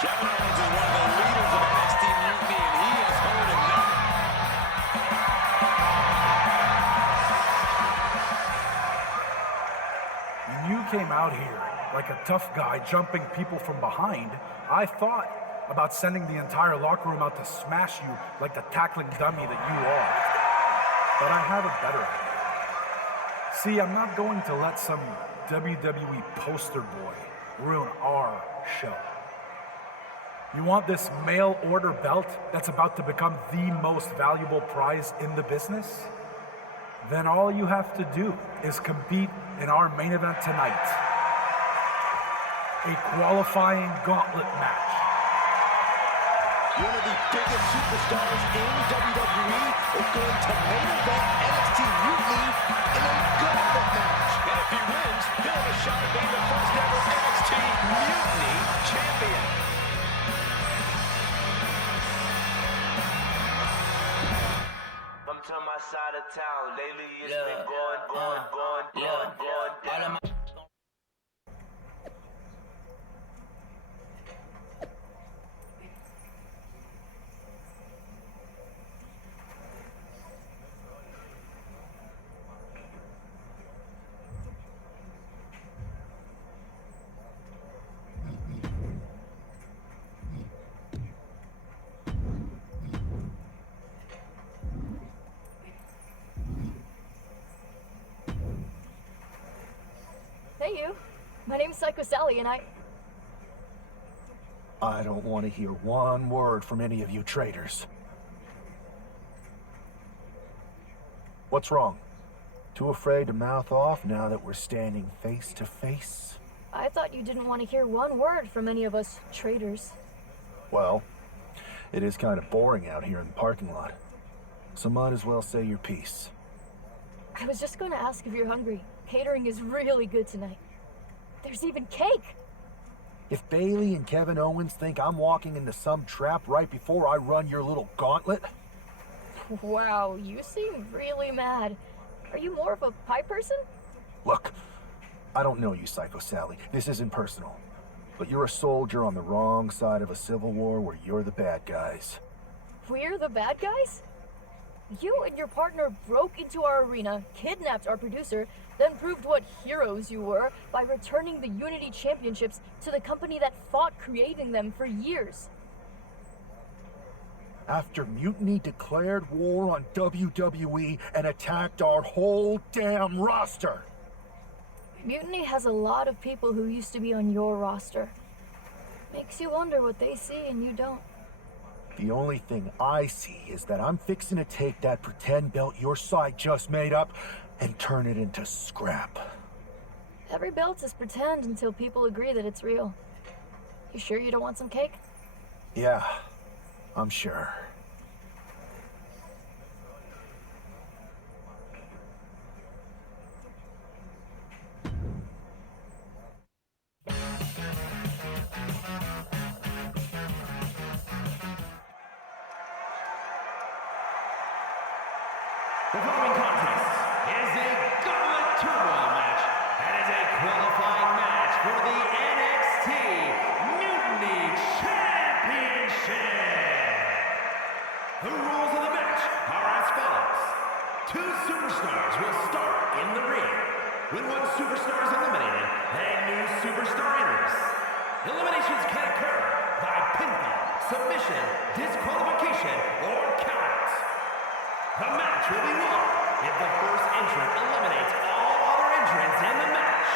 Kevin Owens is one of the leaders of NXT Mutiny, and he has heard enough. When you came out here like a tough guy jumping people from behind, I thought about sending the entire locker room out to smash you like the tackling dummy that you are. But I have a better idea. See, I'm not going to let some WWE poster boy ruin our show. You want this mail order belt that's about to become the most valuable prize in the business? Then all you have to do is compete in our main event tonight. A qualifying gauntlet match. One of the biggest superstars in WWE is going to main event NXT Mutiny in a gauntlet match. And if he wins, he'll have a shot at being the first ever NXT Mutiny champion. Come to my side of town. Lately it's been going. Hey, you. My name's Psycho Sally, and I don't want to hear one word from any of you traitors. What's wrong? Too afraid to mouth off now that we're standing face to face? I thought you didn't want to hear one word from any of us traitors. Well, it is kind of boring out here in the parking lot. So might as well say your piece. I was just going to ask if you're hungry. Catering is really good tonight. There's even cake! If Bailey and Kevin Owens think I'm walking into some trap right before I run your little gauntlet... Wow, you seem really mad. Are you more of a pie person? Look, I don't know you, Psycho Sally. This isn't personal. But you're a soldier on the wrong side of a civil war where you're the bad guys. We're the bad guys? You and your partner broke into our arena, kidnapped our producer, then proved what heroes you were by returning the Unity Championships to the company that fought creating them for years. After Mutiny declared war on WWE and attacked our whole damn roster. Mutiny has a lot of people who used to be on your roster. Makes you wonder what they see and you don't. The only thing I see is that I'm fixing to take that pretend belt your side just made up and turn it into scrap. Every belt is pretend until people agree that it's real. You sure you don't want some cake? Yeah, I'm sure. The following contest is a Gauntlet Turmoil match and is a qualifying match for the NXT Mutiny Championship. The rules of the match are as follows. 2 superstars will start in the ring. When one superstar is eliminated, a new superstar enters. Eliminations can occur by pinfall, submission, disqualification, or count. The match will be won if the first entrant eliminates all other entrants in the match.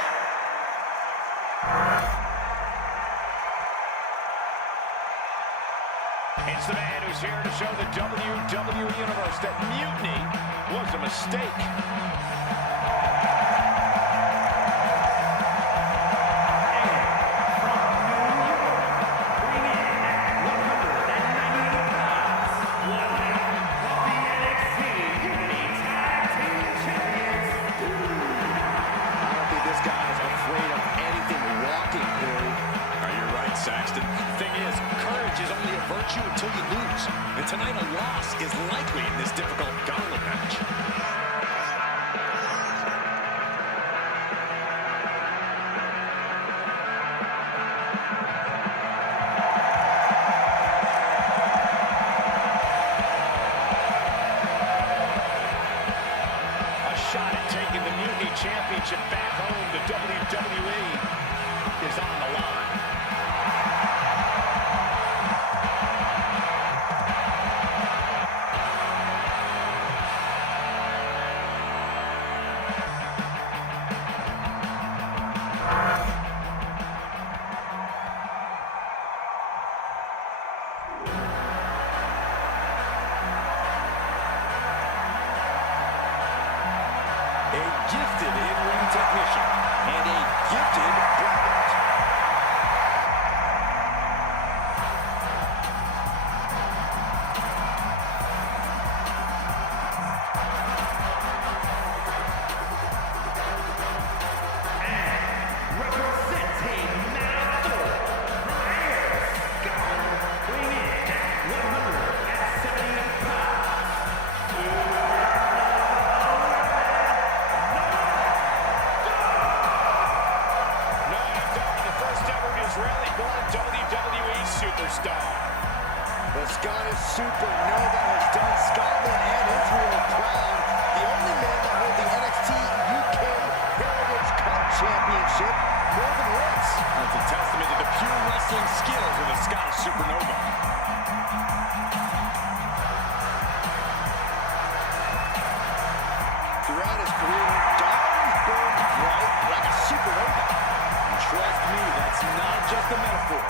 It's the man who's here to show the WWE Universe that Mutiny was a mistake. Saxton. Thing is, courage is only a virtue until you lose. And tonight a loss is likely in this difficult gauntlet match. A shot at taking the Mutiny Championship back home to WWE is on the line. A gifted in-ring technician and a gifted bracket. Representing Manitoba from Ayers, Scotland, weighing in at 178 pounds. Israeli-born WWE superstar. The Scottish Supernova has done Scotland and Israel proud. The only man to hold the NXT UK Heritage Cup Championship more than once. That's a testament to the pure wrestling skills of the Scottish Supernova. Throughout his career, Darwin's burned bright like a supernova. And trust me, that's not just a metaphor.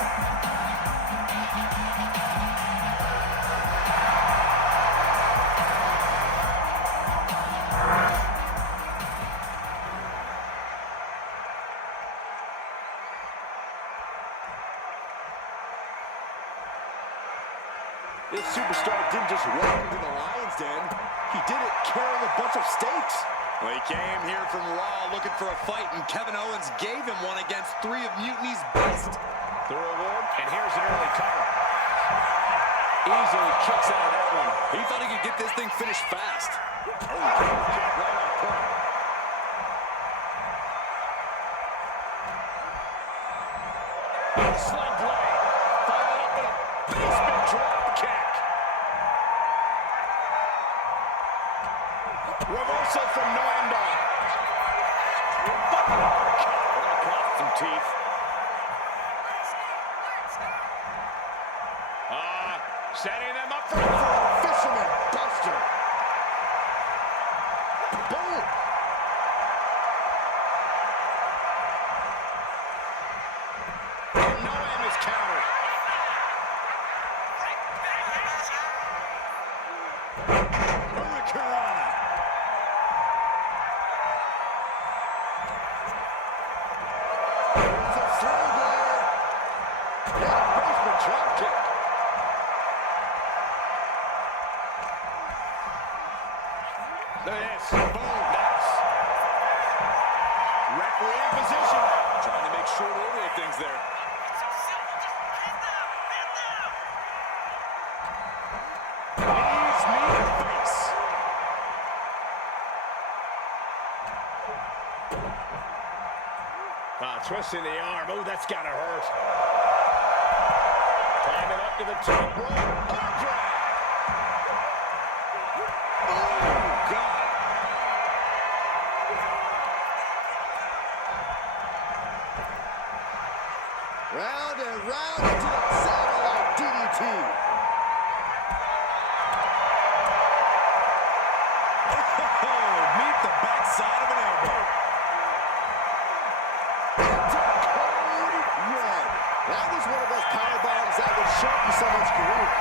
This superstar didn't just walk into the Lion's Den. He did it carrying a bunch of stakes. Well, he came here from Raw looking for a fight, and Kevin Owens gave him one against 3 of Mutiny's best. The reward, and here's an early cover. Easily kicks out of that one. He thought he could get this thing finished fast. Oh, kick right on point. Slug blade. Followed up with a basement drop kick. Reversal from Noemdal. Right across some teeth. Setting them up for referee in position. Trying to make short order of things there. Knees meet the face. Twisting the arm. Oh, that's gotta hurt. Climbing up to the top rope. Arm drag. Oh, God. Round and round into the satellite DDT. Oh, meet the backside of an elbow. That was one of those power bombs that would shorten someone's career.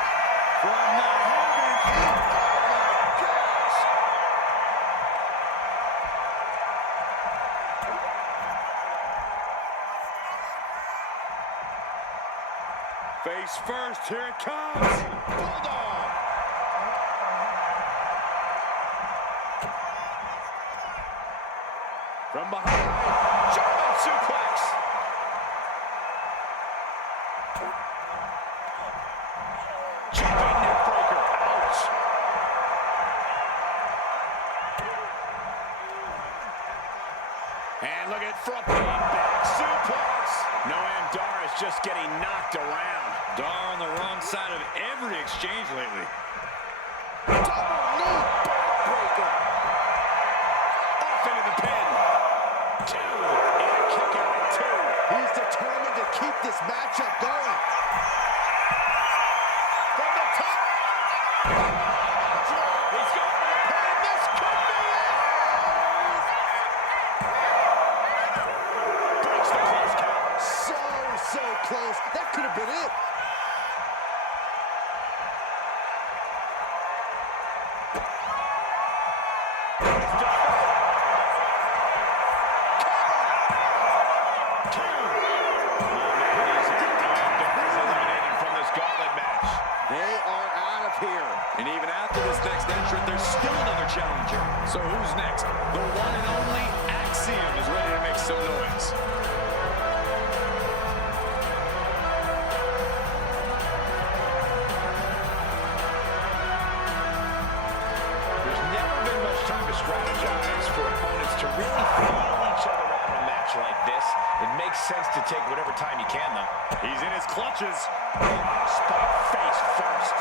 From the heavens. Oh my gosh. Face first, here it comes. Bulldog. From behind. German suplex. Jumping neck breaker. Ouch. And look at front back suplex. Noam Dar is just getting knocked around. Dar on the wrong side of every exchange lately. Double knee backbreaker. Off into the pin. 2. And a kick out at 2. He's determined to keep this matchup going. From the top. He's going for the pin. This could be it. Breaks the close count. So close. That could have been it. And even after this next entrant, there's still another challenger. So who's next? The one and only Axiom is ready to make some noise. There's never been much time to strategize for opponents to really feel each other out in a match like this. It makes sense to take whatever time you can, though. He's in his clutches. Spike face first.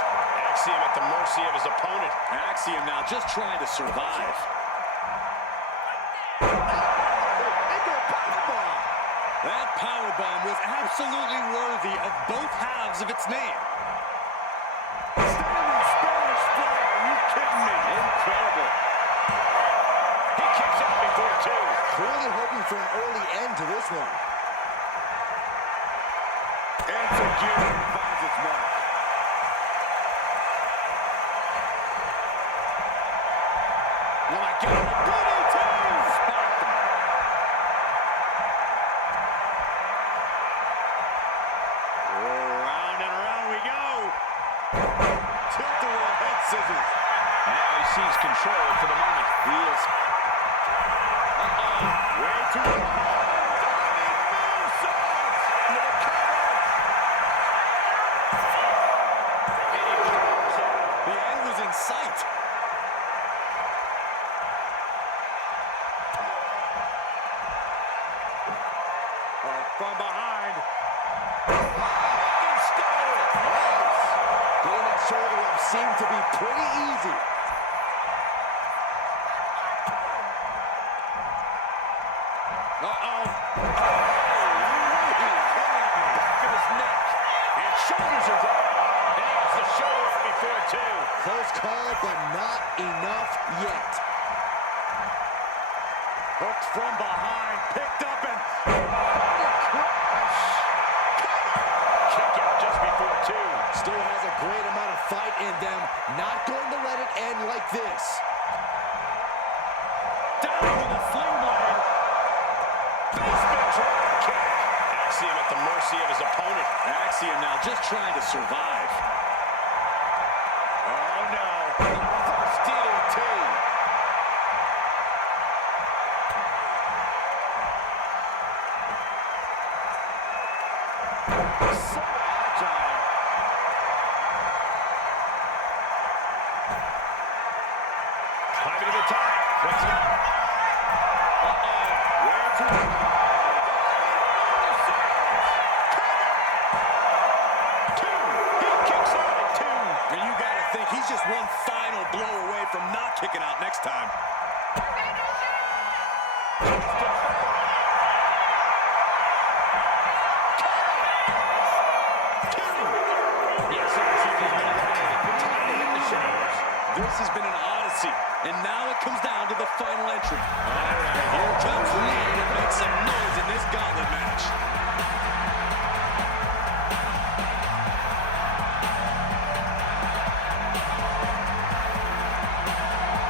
Axiom at the mercy of his opponent. Axiom now just trying to survive. That powerbomb was absolutely worthy of both halves of its name. Standing Spanish fly. Are you kidding me? Incredible. He kicks out before 2. Clearly hoping for an early end to this one. Execution finds its mark. Oh my God, DDT! Spiked him. Round and around we go. Tilt-a-whirl head scissors. Now he sees control for the moment. He is. Way too long. The end was in sight. From behind. Getting that shoulder up seemed to be pretty easy. Uh-oh. Look at his neck. And shoulders are down. And he has the shoulder up before 2. Close call, but not enough yet. Hooked from behind. Picked up and... Kick out just before 2. Still has a great amount of fight in them. Not going to let it end like this. Down with a sling blade. Basement drop kick. Axiom at the mercy of his opponent. Axiom now just trying to survive. Oh no. First DDT. next time. This has been an odyssey, and now it comes down to the final entry. All right, here comes Lee to make some noise in this gauntlet match.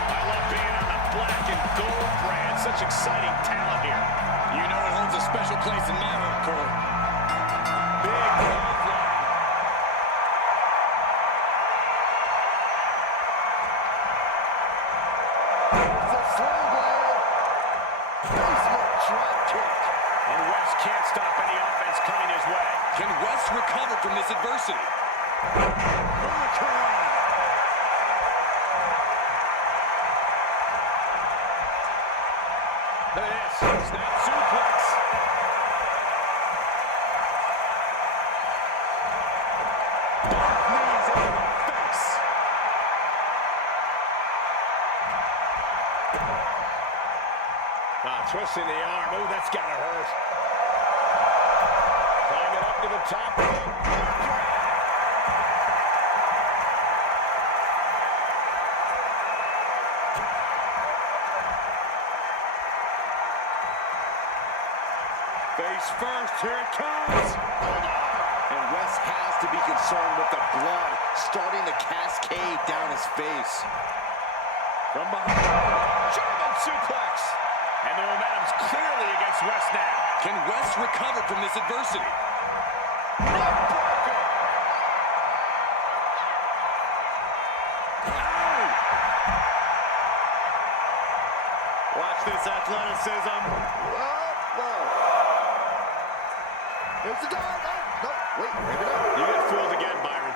I love being on the black and gold brand. Such exciting talent here. You know it holds a special place in my heart, Cole. Big clothesline. And West can't stop any offense coming his way. Can West recover from this adversity? Hurricane. Look at this. Snap suplex. Both knees in the face. Twisting the arm. Oh, that's gotta hurt. Climbing up to the top rope. Face first, here it comes. And West has to be concerned with the blood starting to cascade down his face. From behind, German suplex. And the momentum's clearly against West now. Can West recover from this adversity? Neckbreaker. Watch this athleticism. Whoa. There's the dog. Oh, no, wait, maybe not. You get fooled again, Byron.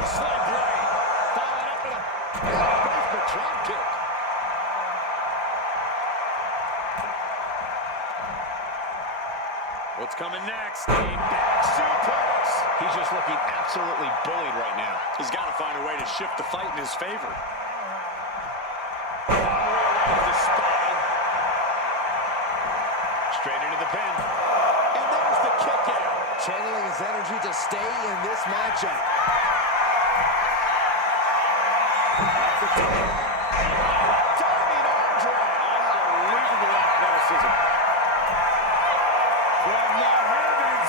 Slide blade. Followed up with a basement drop kick. What's coming next? A back suplex. He's just looking absolutely bullied right now. He's got to find a way to shift the fight in his favor. The spine. Straight into the pin. And there's the kick out. Channeling his energy to stay in this matchup. Diving arm drag. Unbelievable athleticism. From the heavens,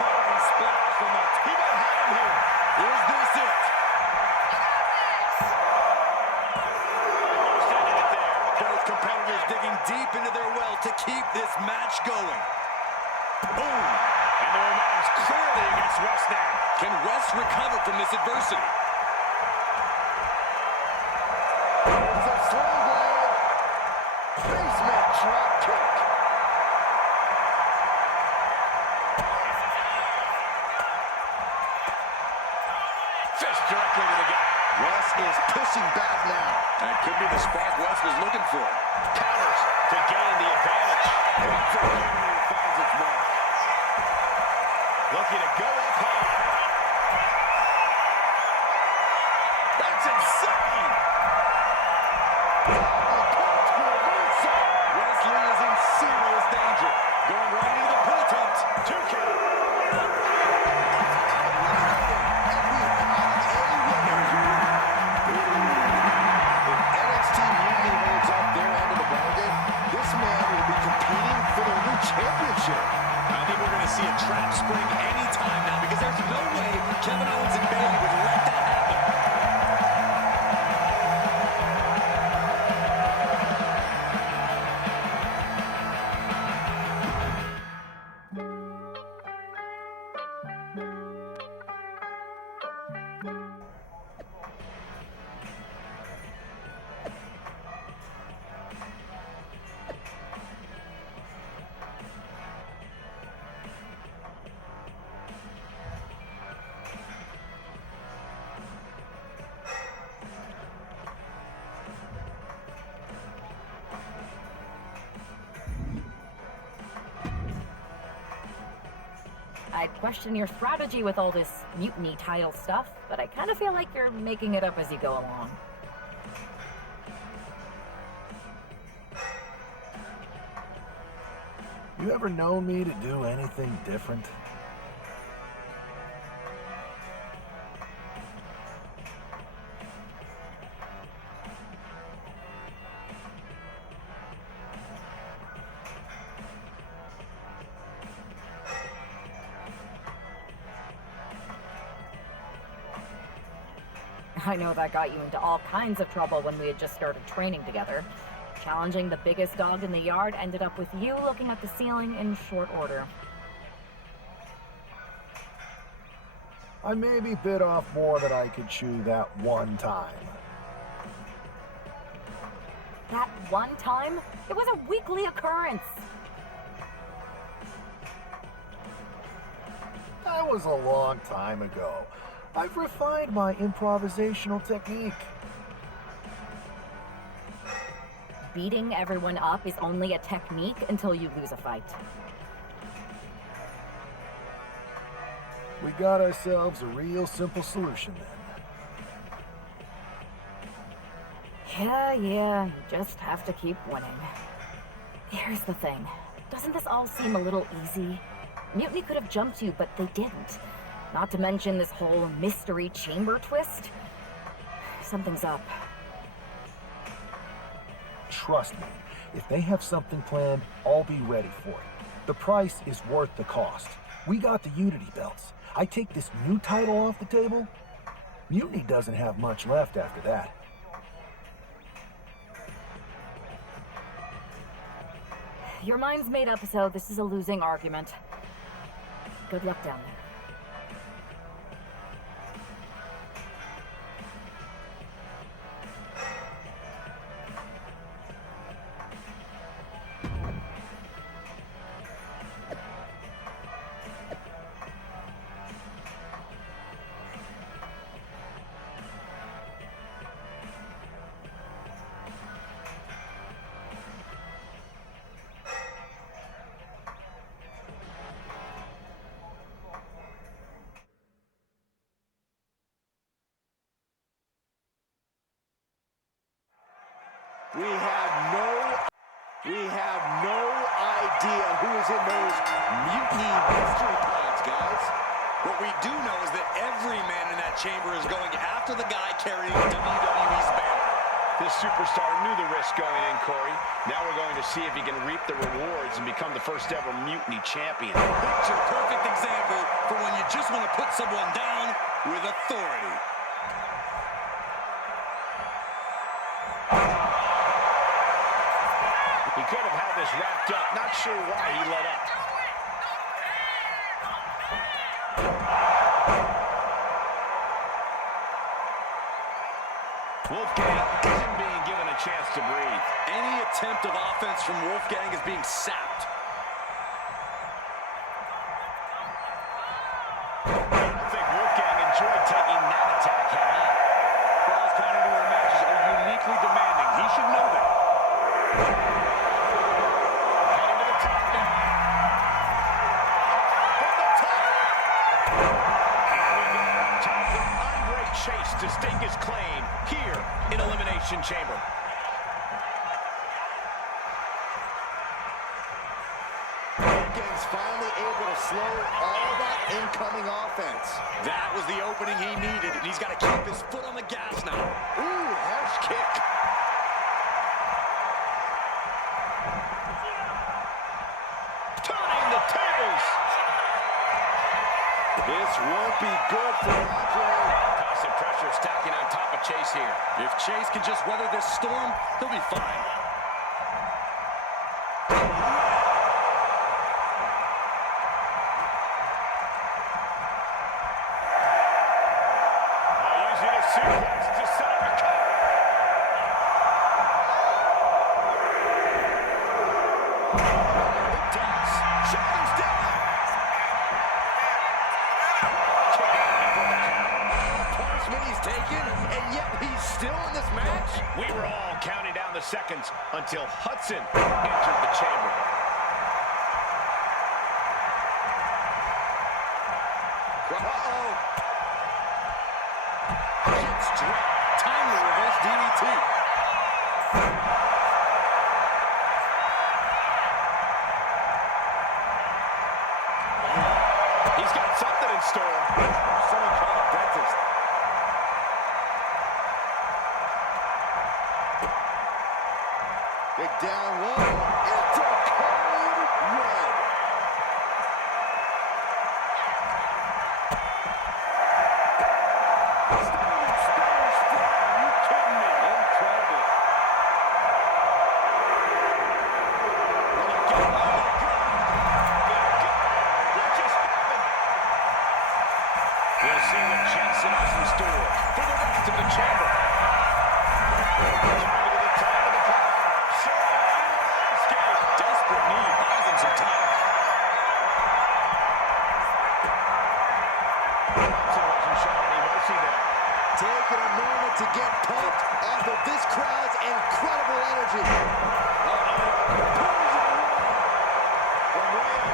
body splash from the He might have him here. Is this it? Almost ended it there. Both competitors digging deep into their well to keep this match going. Boom. And the momentum's clearly against West now. Can West recover from this adversity? There's a sling blade. Basement drop kick. Fist directly to the gut. West is pushing back now. That could be the spark West was looking for. Counters to gain the advantage. Finds its mark. Looking to go up high. That's insane. Wesley is in serious danger. Going right into the pin attempt. 2 count. NXT Mutiny holds up their end of the bargain. This man will be competing for the new championship. I think we're going to see a trap spring anytime now because there's no way Kevin Owens and Bayley would let that happen. I'd question your strategy with all this mutiny title stuff, but I kind of feel like you're making it up as you go along. You ever known me to do anything different? I know that got you into all kinds of trouble when we had just started training together. Challenging the biggest dog in the yard ended up with you looking at the ceiling in short order. I maybe bit off more than I could chew that one time. That one time? It was a weekly occurrence. That was a long time ago. I've refined my improvisational technique. Beating everyone up is only a technique until you lose a fight. We got ourselves a real simple solution then. Yeah, you just have to keep winning. Here's the thing. Doesn't this all seem a little easy? Mutiny could have jumped you, but they didn't. Not to mention this whole mystery chamber twist. Something's up. Trust me, if they have something planned, I'll be ready for it. The price is worth the cost. We got the Unity belts. I take this new title off the table, Mutiny doesn't have much left after that. Your mind's made up, so this is a losing argument. Good luck down there. We have no idea who is in those mutiny mystery pods, guys. What we do know is that every man in that chamber is going after the guy carrying WWE's banner. This superstar knew the risk going in, Corey. Now we're going to see if he can reap the rewards and become the first ever mutiny champion. Picture perfect example for when you just want to put someone down with authority. He could have had this wrapped up. Not sure why he let up. Wolfgang isn't being given a chance to breathe. Any attempt of offense from Wolfgang is being sapped. I don't think Wolfgang enjoyed taking that attack head on. Falls count anywhere matches are uniquely demanding. He should know that. Heading to the top now. From the top. Here we go. Time for Andre Chase to stake his claim here in Elimination Chamber. Wolfgang's finally able to slow all that incoming offense. That was the opening he needed, and he's got to keep his foot on the gas now. Ooh, harsh kick. Turning the tables. This won't be good for Andre. Constant pressure stacking on top of Chase here. If Chase can just weather this storm, he'll be fine. Using a suplex to set up a cover. Shoulders down. Punishment he's taken, and yet he's still in this match. We were all counting down the seconds until Hudson entered the chamber. Nice drop. Timely reverse DDT. He's got something in store. Someone call a dentist. Big down low. Into code red. Standing Spanish fly. Are you kidding me? Incredible. Oh my God. Oh my God. What just happened? We'll see what Jensen has in store for the rest of the chamber. Desperate need buys him some time. Wasn't showing any mercy there. Taking a moment to get pumped off of this crowd's incredible energy. Pulls it away from way up.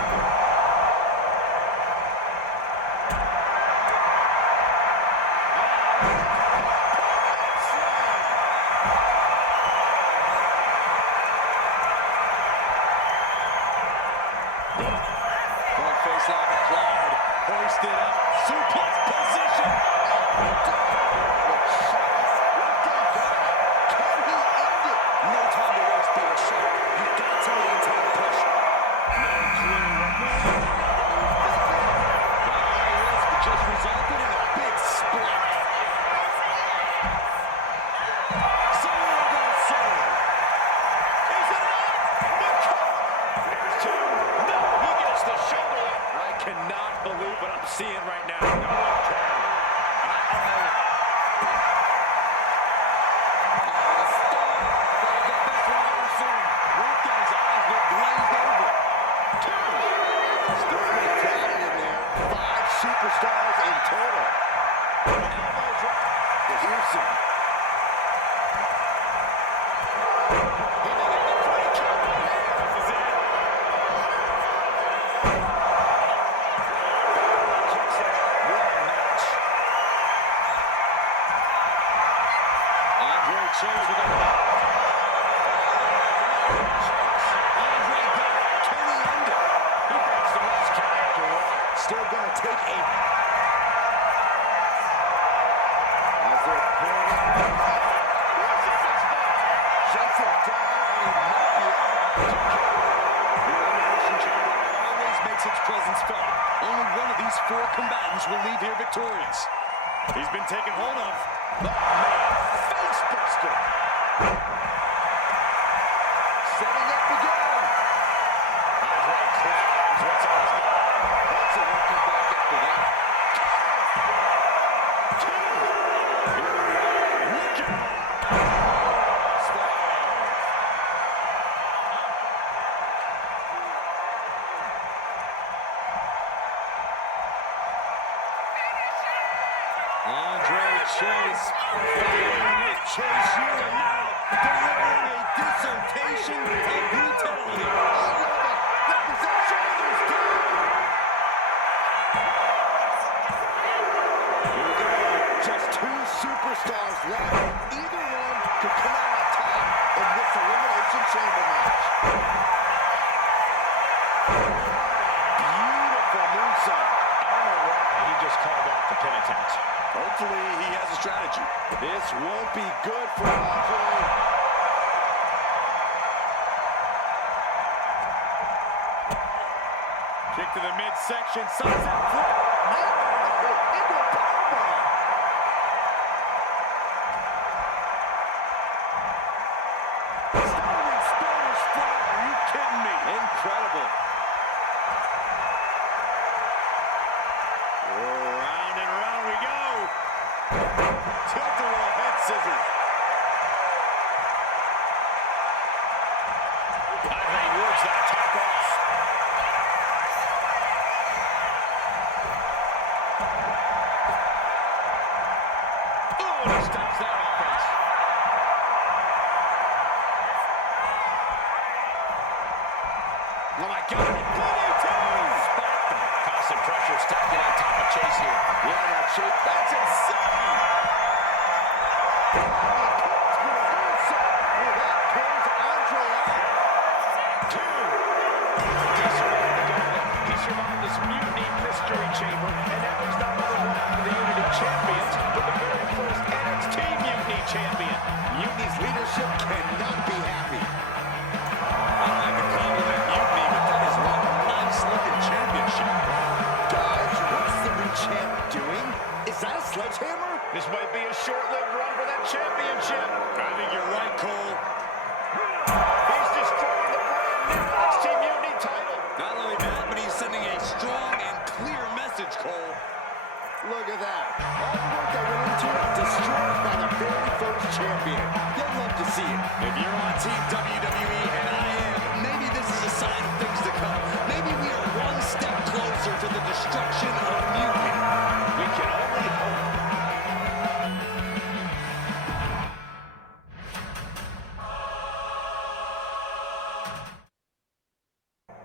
Front face lock applied. Hoisted up. Suplex position. Can he end it? No time to waste being shot. You've got to maintain pressure. No clue what The high risk just resulted in a big splat. Is it enough? The cover. Here's two. No, he gets the shoulder up. I cannot believe what I'm seeing right now. No one can. Superstars in total. Elbow drop. Houston. He may get the 3 count right here. This is it. Kicks out. What a match. Andre Chase with a Andre got it. Can he end it? He breaks the rush count after 1. Still gonna take a... As they're pulling it. Jensen down, and he might be out. The Elimination Chamber always makes its presence felt. Only one of these 4 combatants will leave here victorious. He's been taken hold of. Oh, man. Face buster. Setting up again. Andre claims what's on his mind. That's a welcome back after that. Andre Chase firing it. Chase you and now delivering a dissertation of brutality. Shoulders down. Here we go. Just 2 superstars left. Either one could come out on top in this Elimination Chamber match. Beautiful moonsault. I don't know why he just called off the pin attempt. Hopefully he has a strategy. This won't be good for Andre. Kick to the midsection. Sunset flip. Into a powerbomb. Standing Spanish fly. Are you kidding me? Incredible. Round and round we go. Tilt-a-whirl head scissors. I think he works that attack off. Oh, and he stops that offense. Oh my God. DDT! Constant pressure stacking on top of Chase here. Yeah, now Chase, that's insane. This might be a short-lived run for that championship. I think you're right, Cole. He's destroying the brand new NXT Mutiny title. Not only that, but he's sending a strong and clear message, Cole. Look at that. All the work that went into it, destroyed by the very first champion. You'll love to see it. If you're on Team WWE, and I am, maybe this is a sign of things to come. Maybe we are one step closer to the destruction of Mutiny. We can only hope.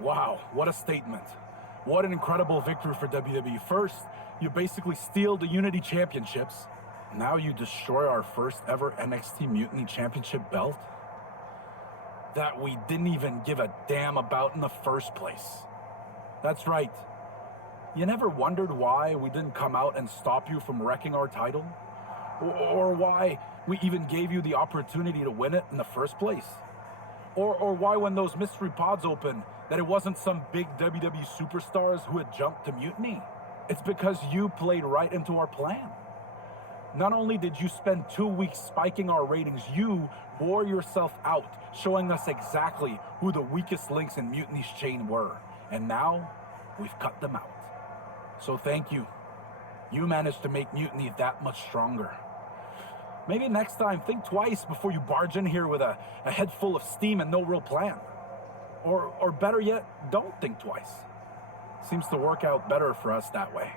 Wow, what a statement. What an incredible victory for WWE. First, you basically steal the Unity Championships. Now you destroy our first ever NXT Mutiny Championship belt that we didn't even give a damn about in the first place. That's right. You never wondered why we didn't come out and stop you from wrecking our title? Or why we even gave you the opportunity to win it in the first place? Or why when those mystery pods opened, that it wasn't some big WWE superstars who had jumped to Mutiny? It's because you played right into our plan. Not only did you spend 2 weeks spiking our ratings, you wore yourself out, showing us exactly who the weakest links in Mutiny's chain were. And now, we've cut them out. So thank you. You managed to make Mutiny that much stronger. Maybe next time, think twice before you barge in here with a head full of steam and no real plan. Or better yet, don't think twice. Seems to work out better for us that way.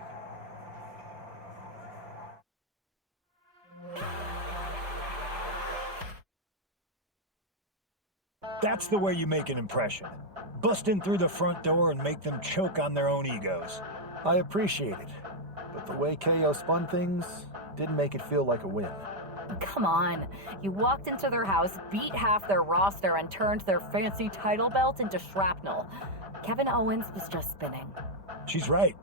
That's the way you make an impression. Bust in through the front door and make them choke on their own egos. I appreciate it, but the way KO spun things didn't make it feel like a win. Come on. You walked into their house, beat half their roster, and turned their fancy title belt into shrapnel. Kevin Owens was just spinning. She's right.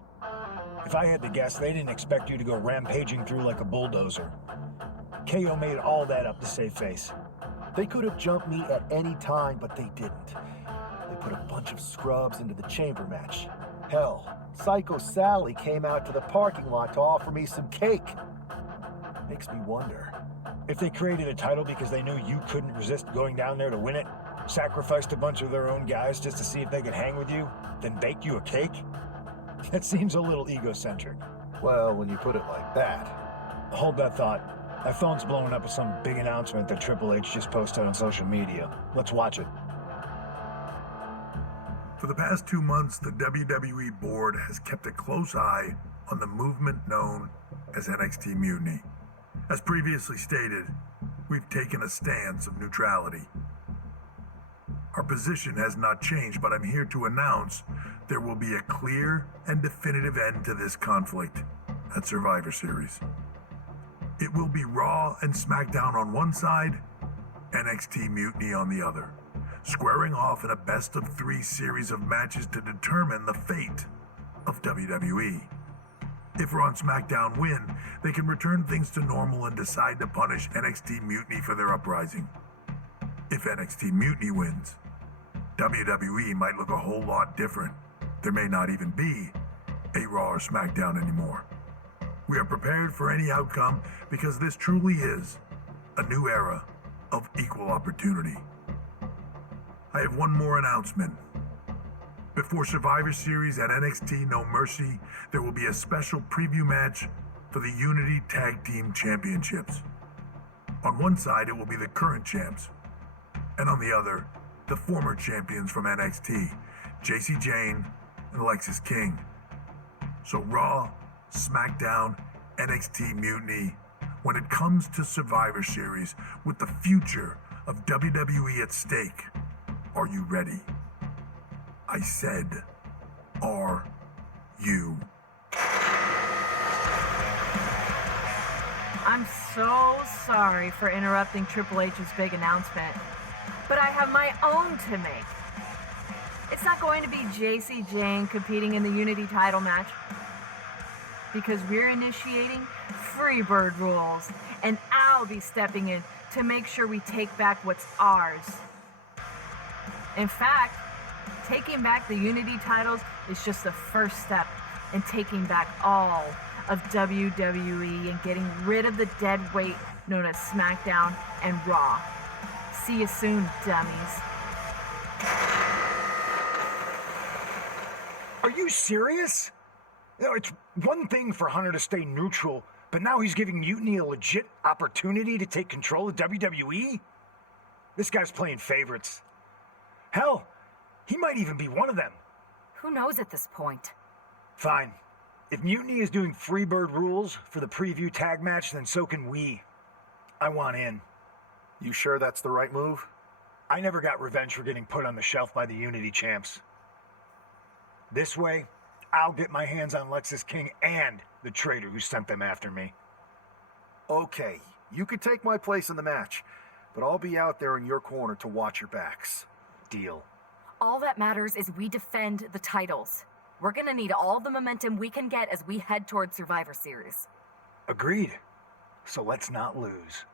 If I had to guess, they didn't expect you to go rampaging through like a bulldozer. KO made all that up to save face. They could have jumped me at any time, but they didn't. They put a bunch of scrubs into the chamber match. Hell, Psycho Sally came out to the parking lot to offer me some cake. Makes me wonder. If they created a title because they knew you couldn't resist going down there to win it, sacrificed a bunch of their own guys just to see if they could hang with you, then baked you a cake? That seems a little egocentric. Well, when you put it like that. Hold that thought. My phone's blowing up with some big announcement that Triple H just posted on social media. Let's watch it. For the past 2 months, the WWE board has kept a close eye on the movement known as NXT Mutiny. As previously stated, we've taken a stance of neutrality. Our position has not changed, but I'm here to announce there will be a clear and definitive end to this conflict at Survivor Series. It will be Raw and SmackDown on one side, NXT Mutiny on the other, squaring off in a best-of-3 series of matches to determine the fate of WWE. If Raw and SmackDown win, they can return things to normal and decide to punish NXT Mutiny for their uprising. If NXT Mutiny wins, WWE might look a whole lot different. There may not even be a Raw or SmackDown anymore. We are prepared for any outcome because this truly is a new era of equal opportunity. I have one more announcement. Before Survivor Series at NXT No Mercy, there will be a special preview match for the Unity Tag Team Championships. On one side, it will be the current champs, and on the other, the former champions from NXT, JC Jane and Alexis King. So Raw, SmackDown, NXT Mutiny, when it comes to Survivor Series, with the future of WWE at stake, are you ready? I said, are you? I'm so sorry for interrupting Triple H's big announcement, but I have my own to make. It's not going to be JC Jane competing in the Unity title match, because we're initiating Freebird rules, and I'll be stepping in to make sure we take back what's ours. In fact, taking back the Unity titles is just the first step in taking back all of WWE and getting rid of the dead weight known as SmackDown and Raw. See you soon, dummies. Are you serious? You know, it's one thing for Hunter to stay neutral, but now he's giving Mutiny a legit opportunity to take control of WWE? This guy's playing favorites. Hell, he might even be one of them. Who knows at this point? Fine. If Mutiny is doing Freebird rules for the preview tag match, then so can we. I want in. You sure that's the right move? I never got revenge for getting put on the shelf by the Unity champs. This way, I'll get my hands on Lexus King and the traitor who sent them after me. Okay, you can take my place in the match, but I'll be out there in your corner to watch your backs. Deal. All that matters is we defend the titles. We're gonna need all the momentum we can get as we head toward Survivor Series. Agreed. So let's not lose.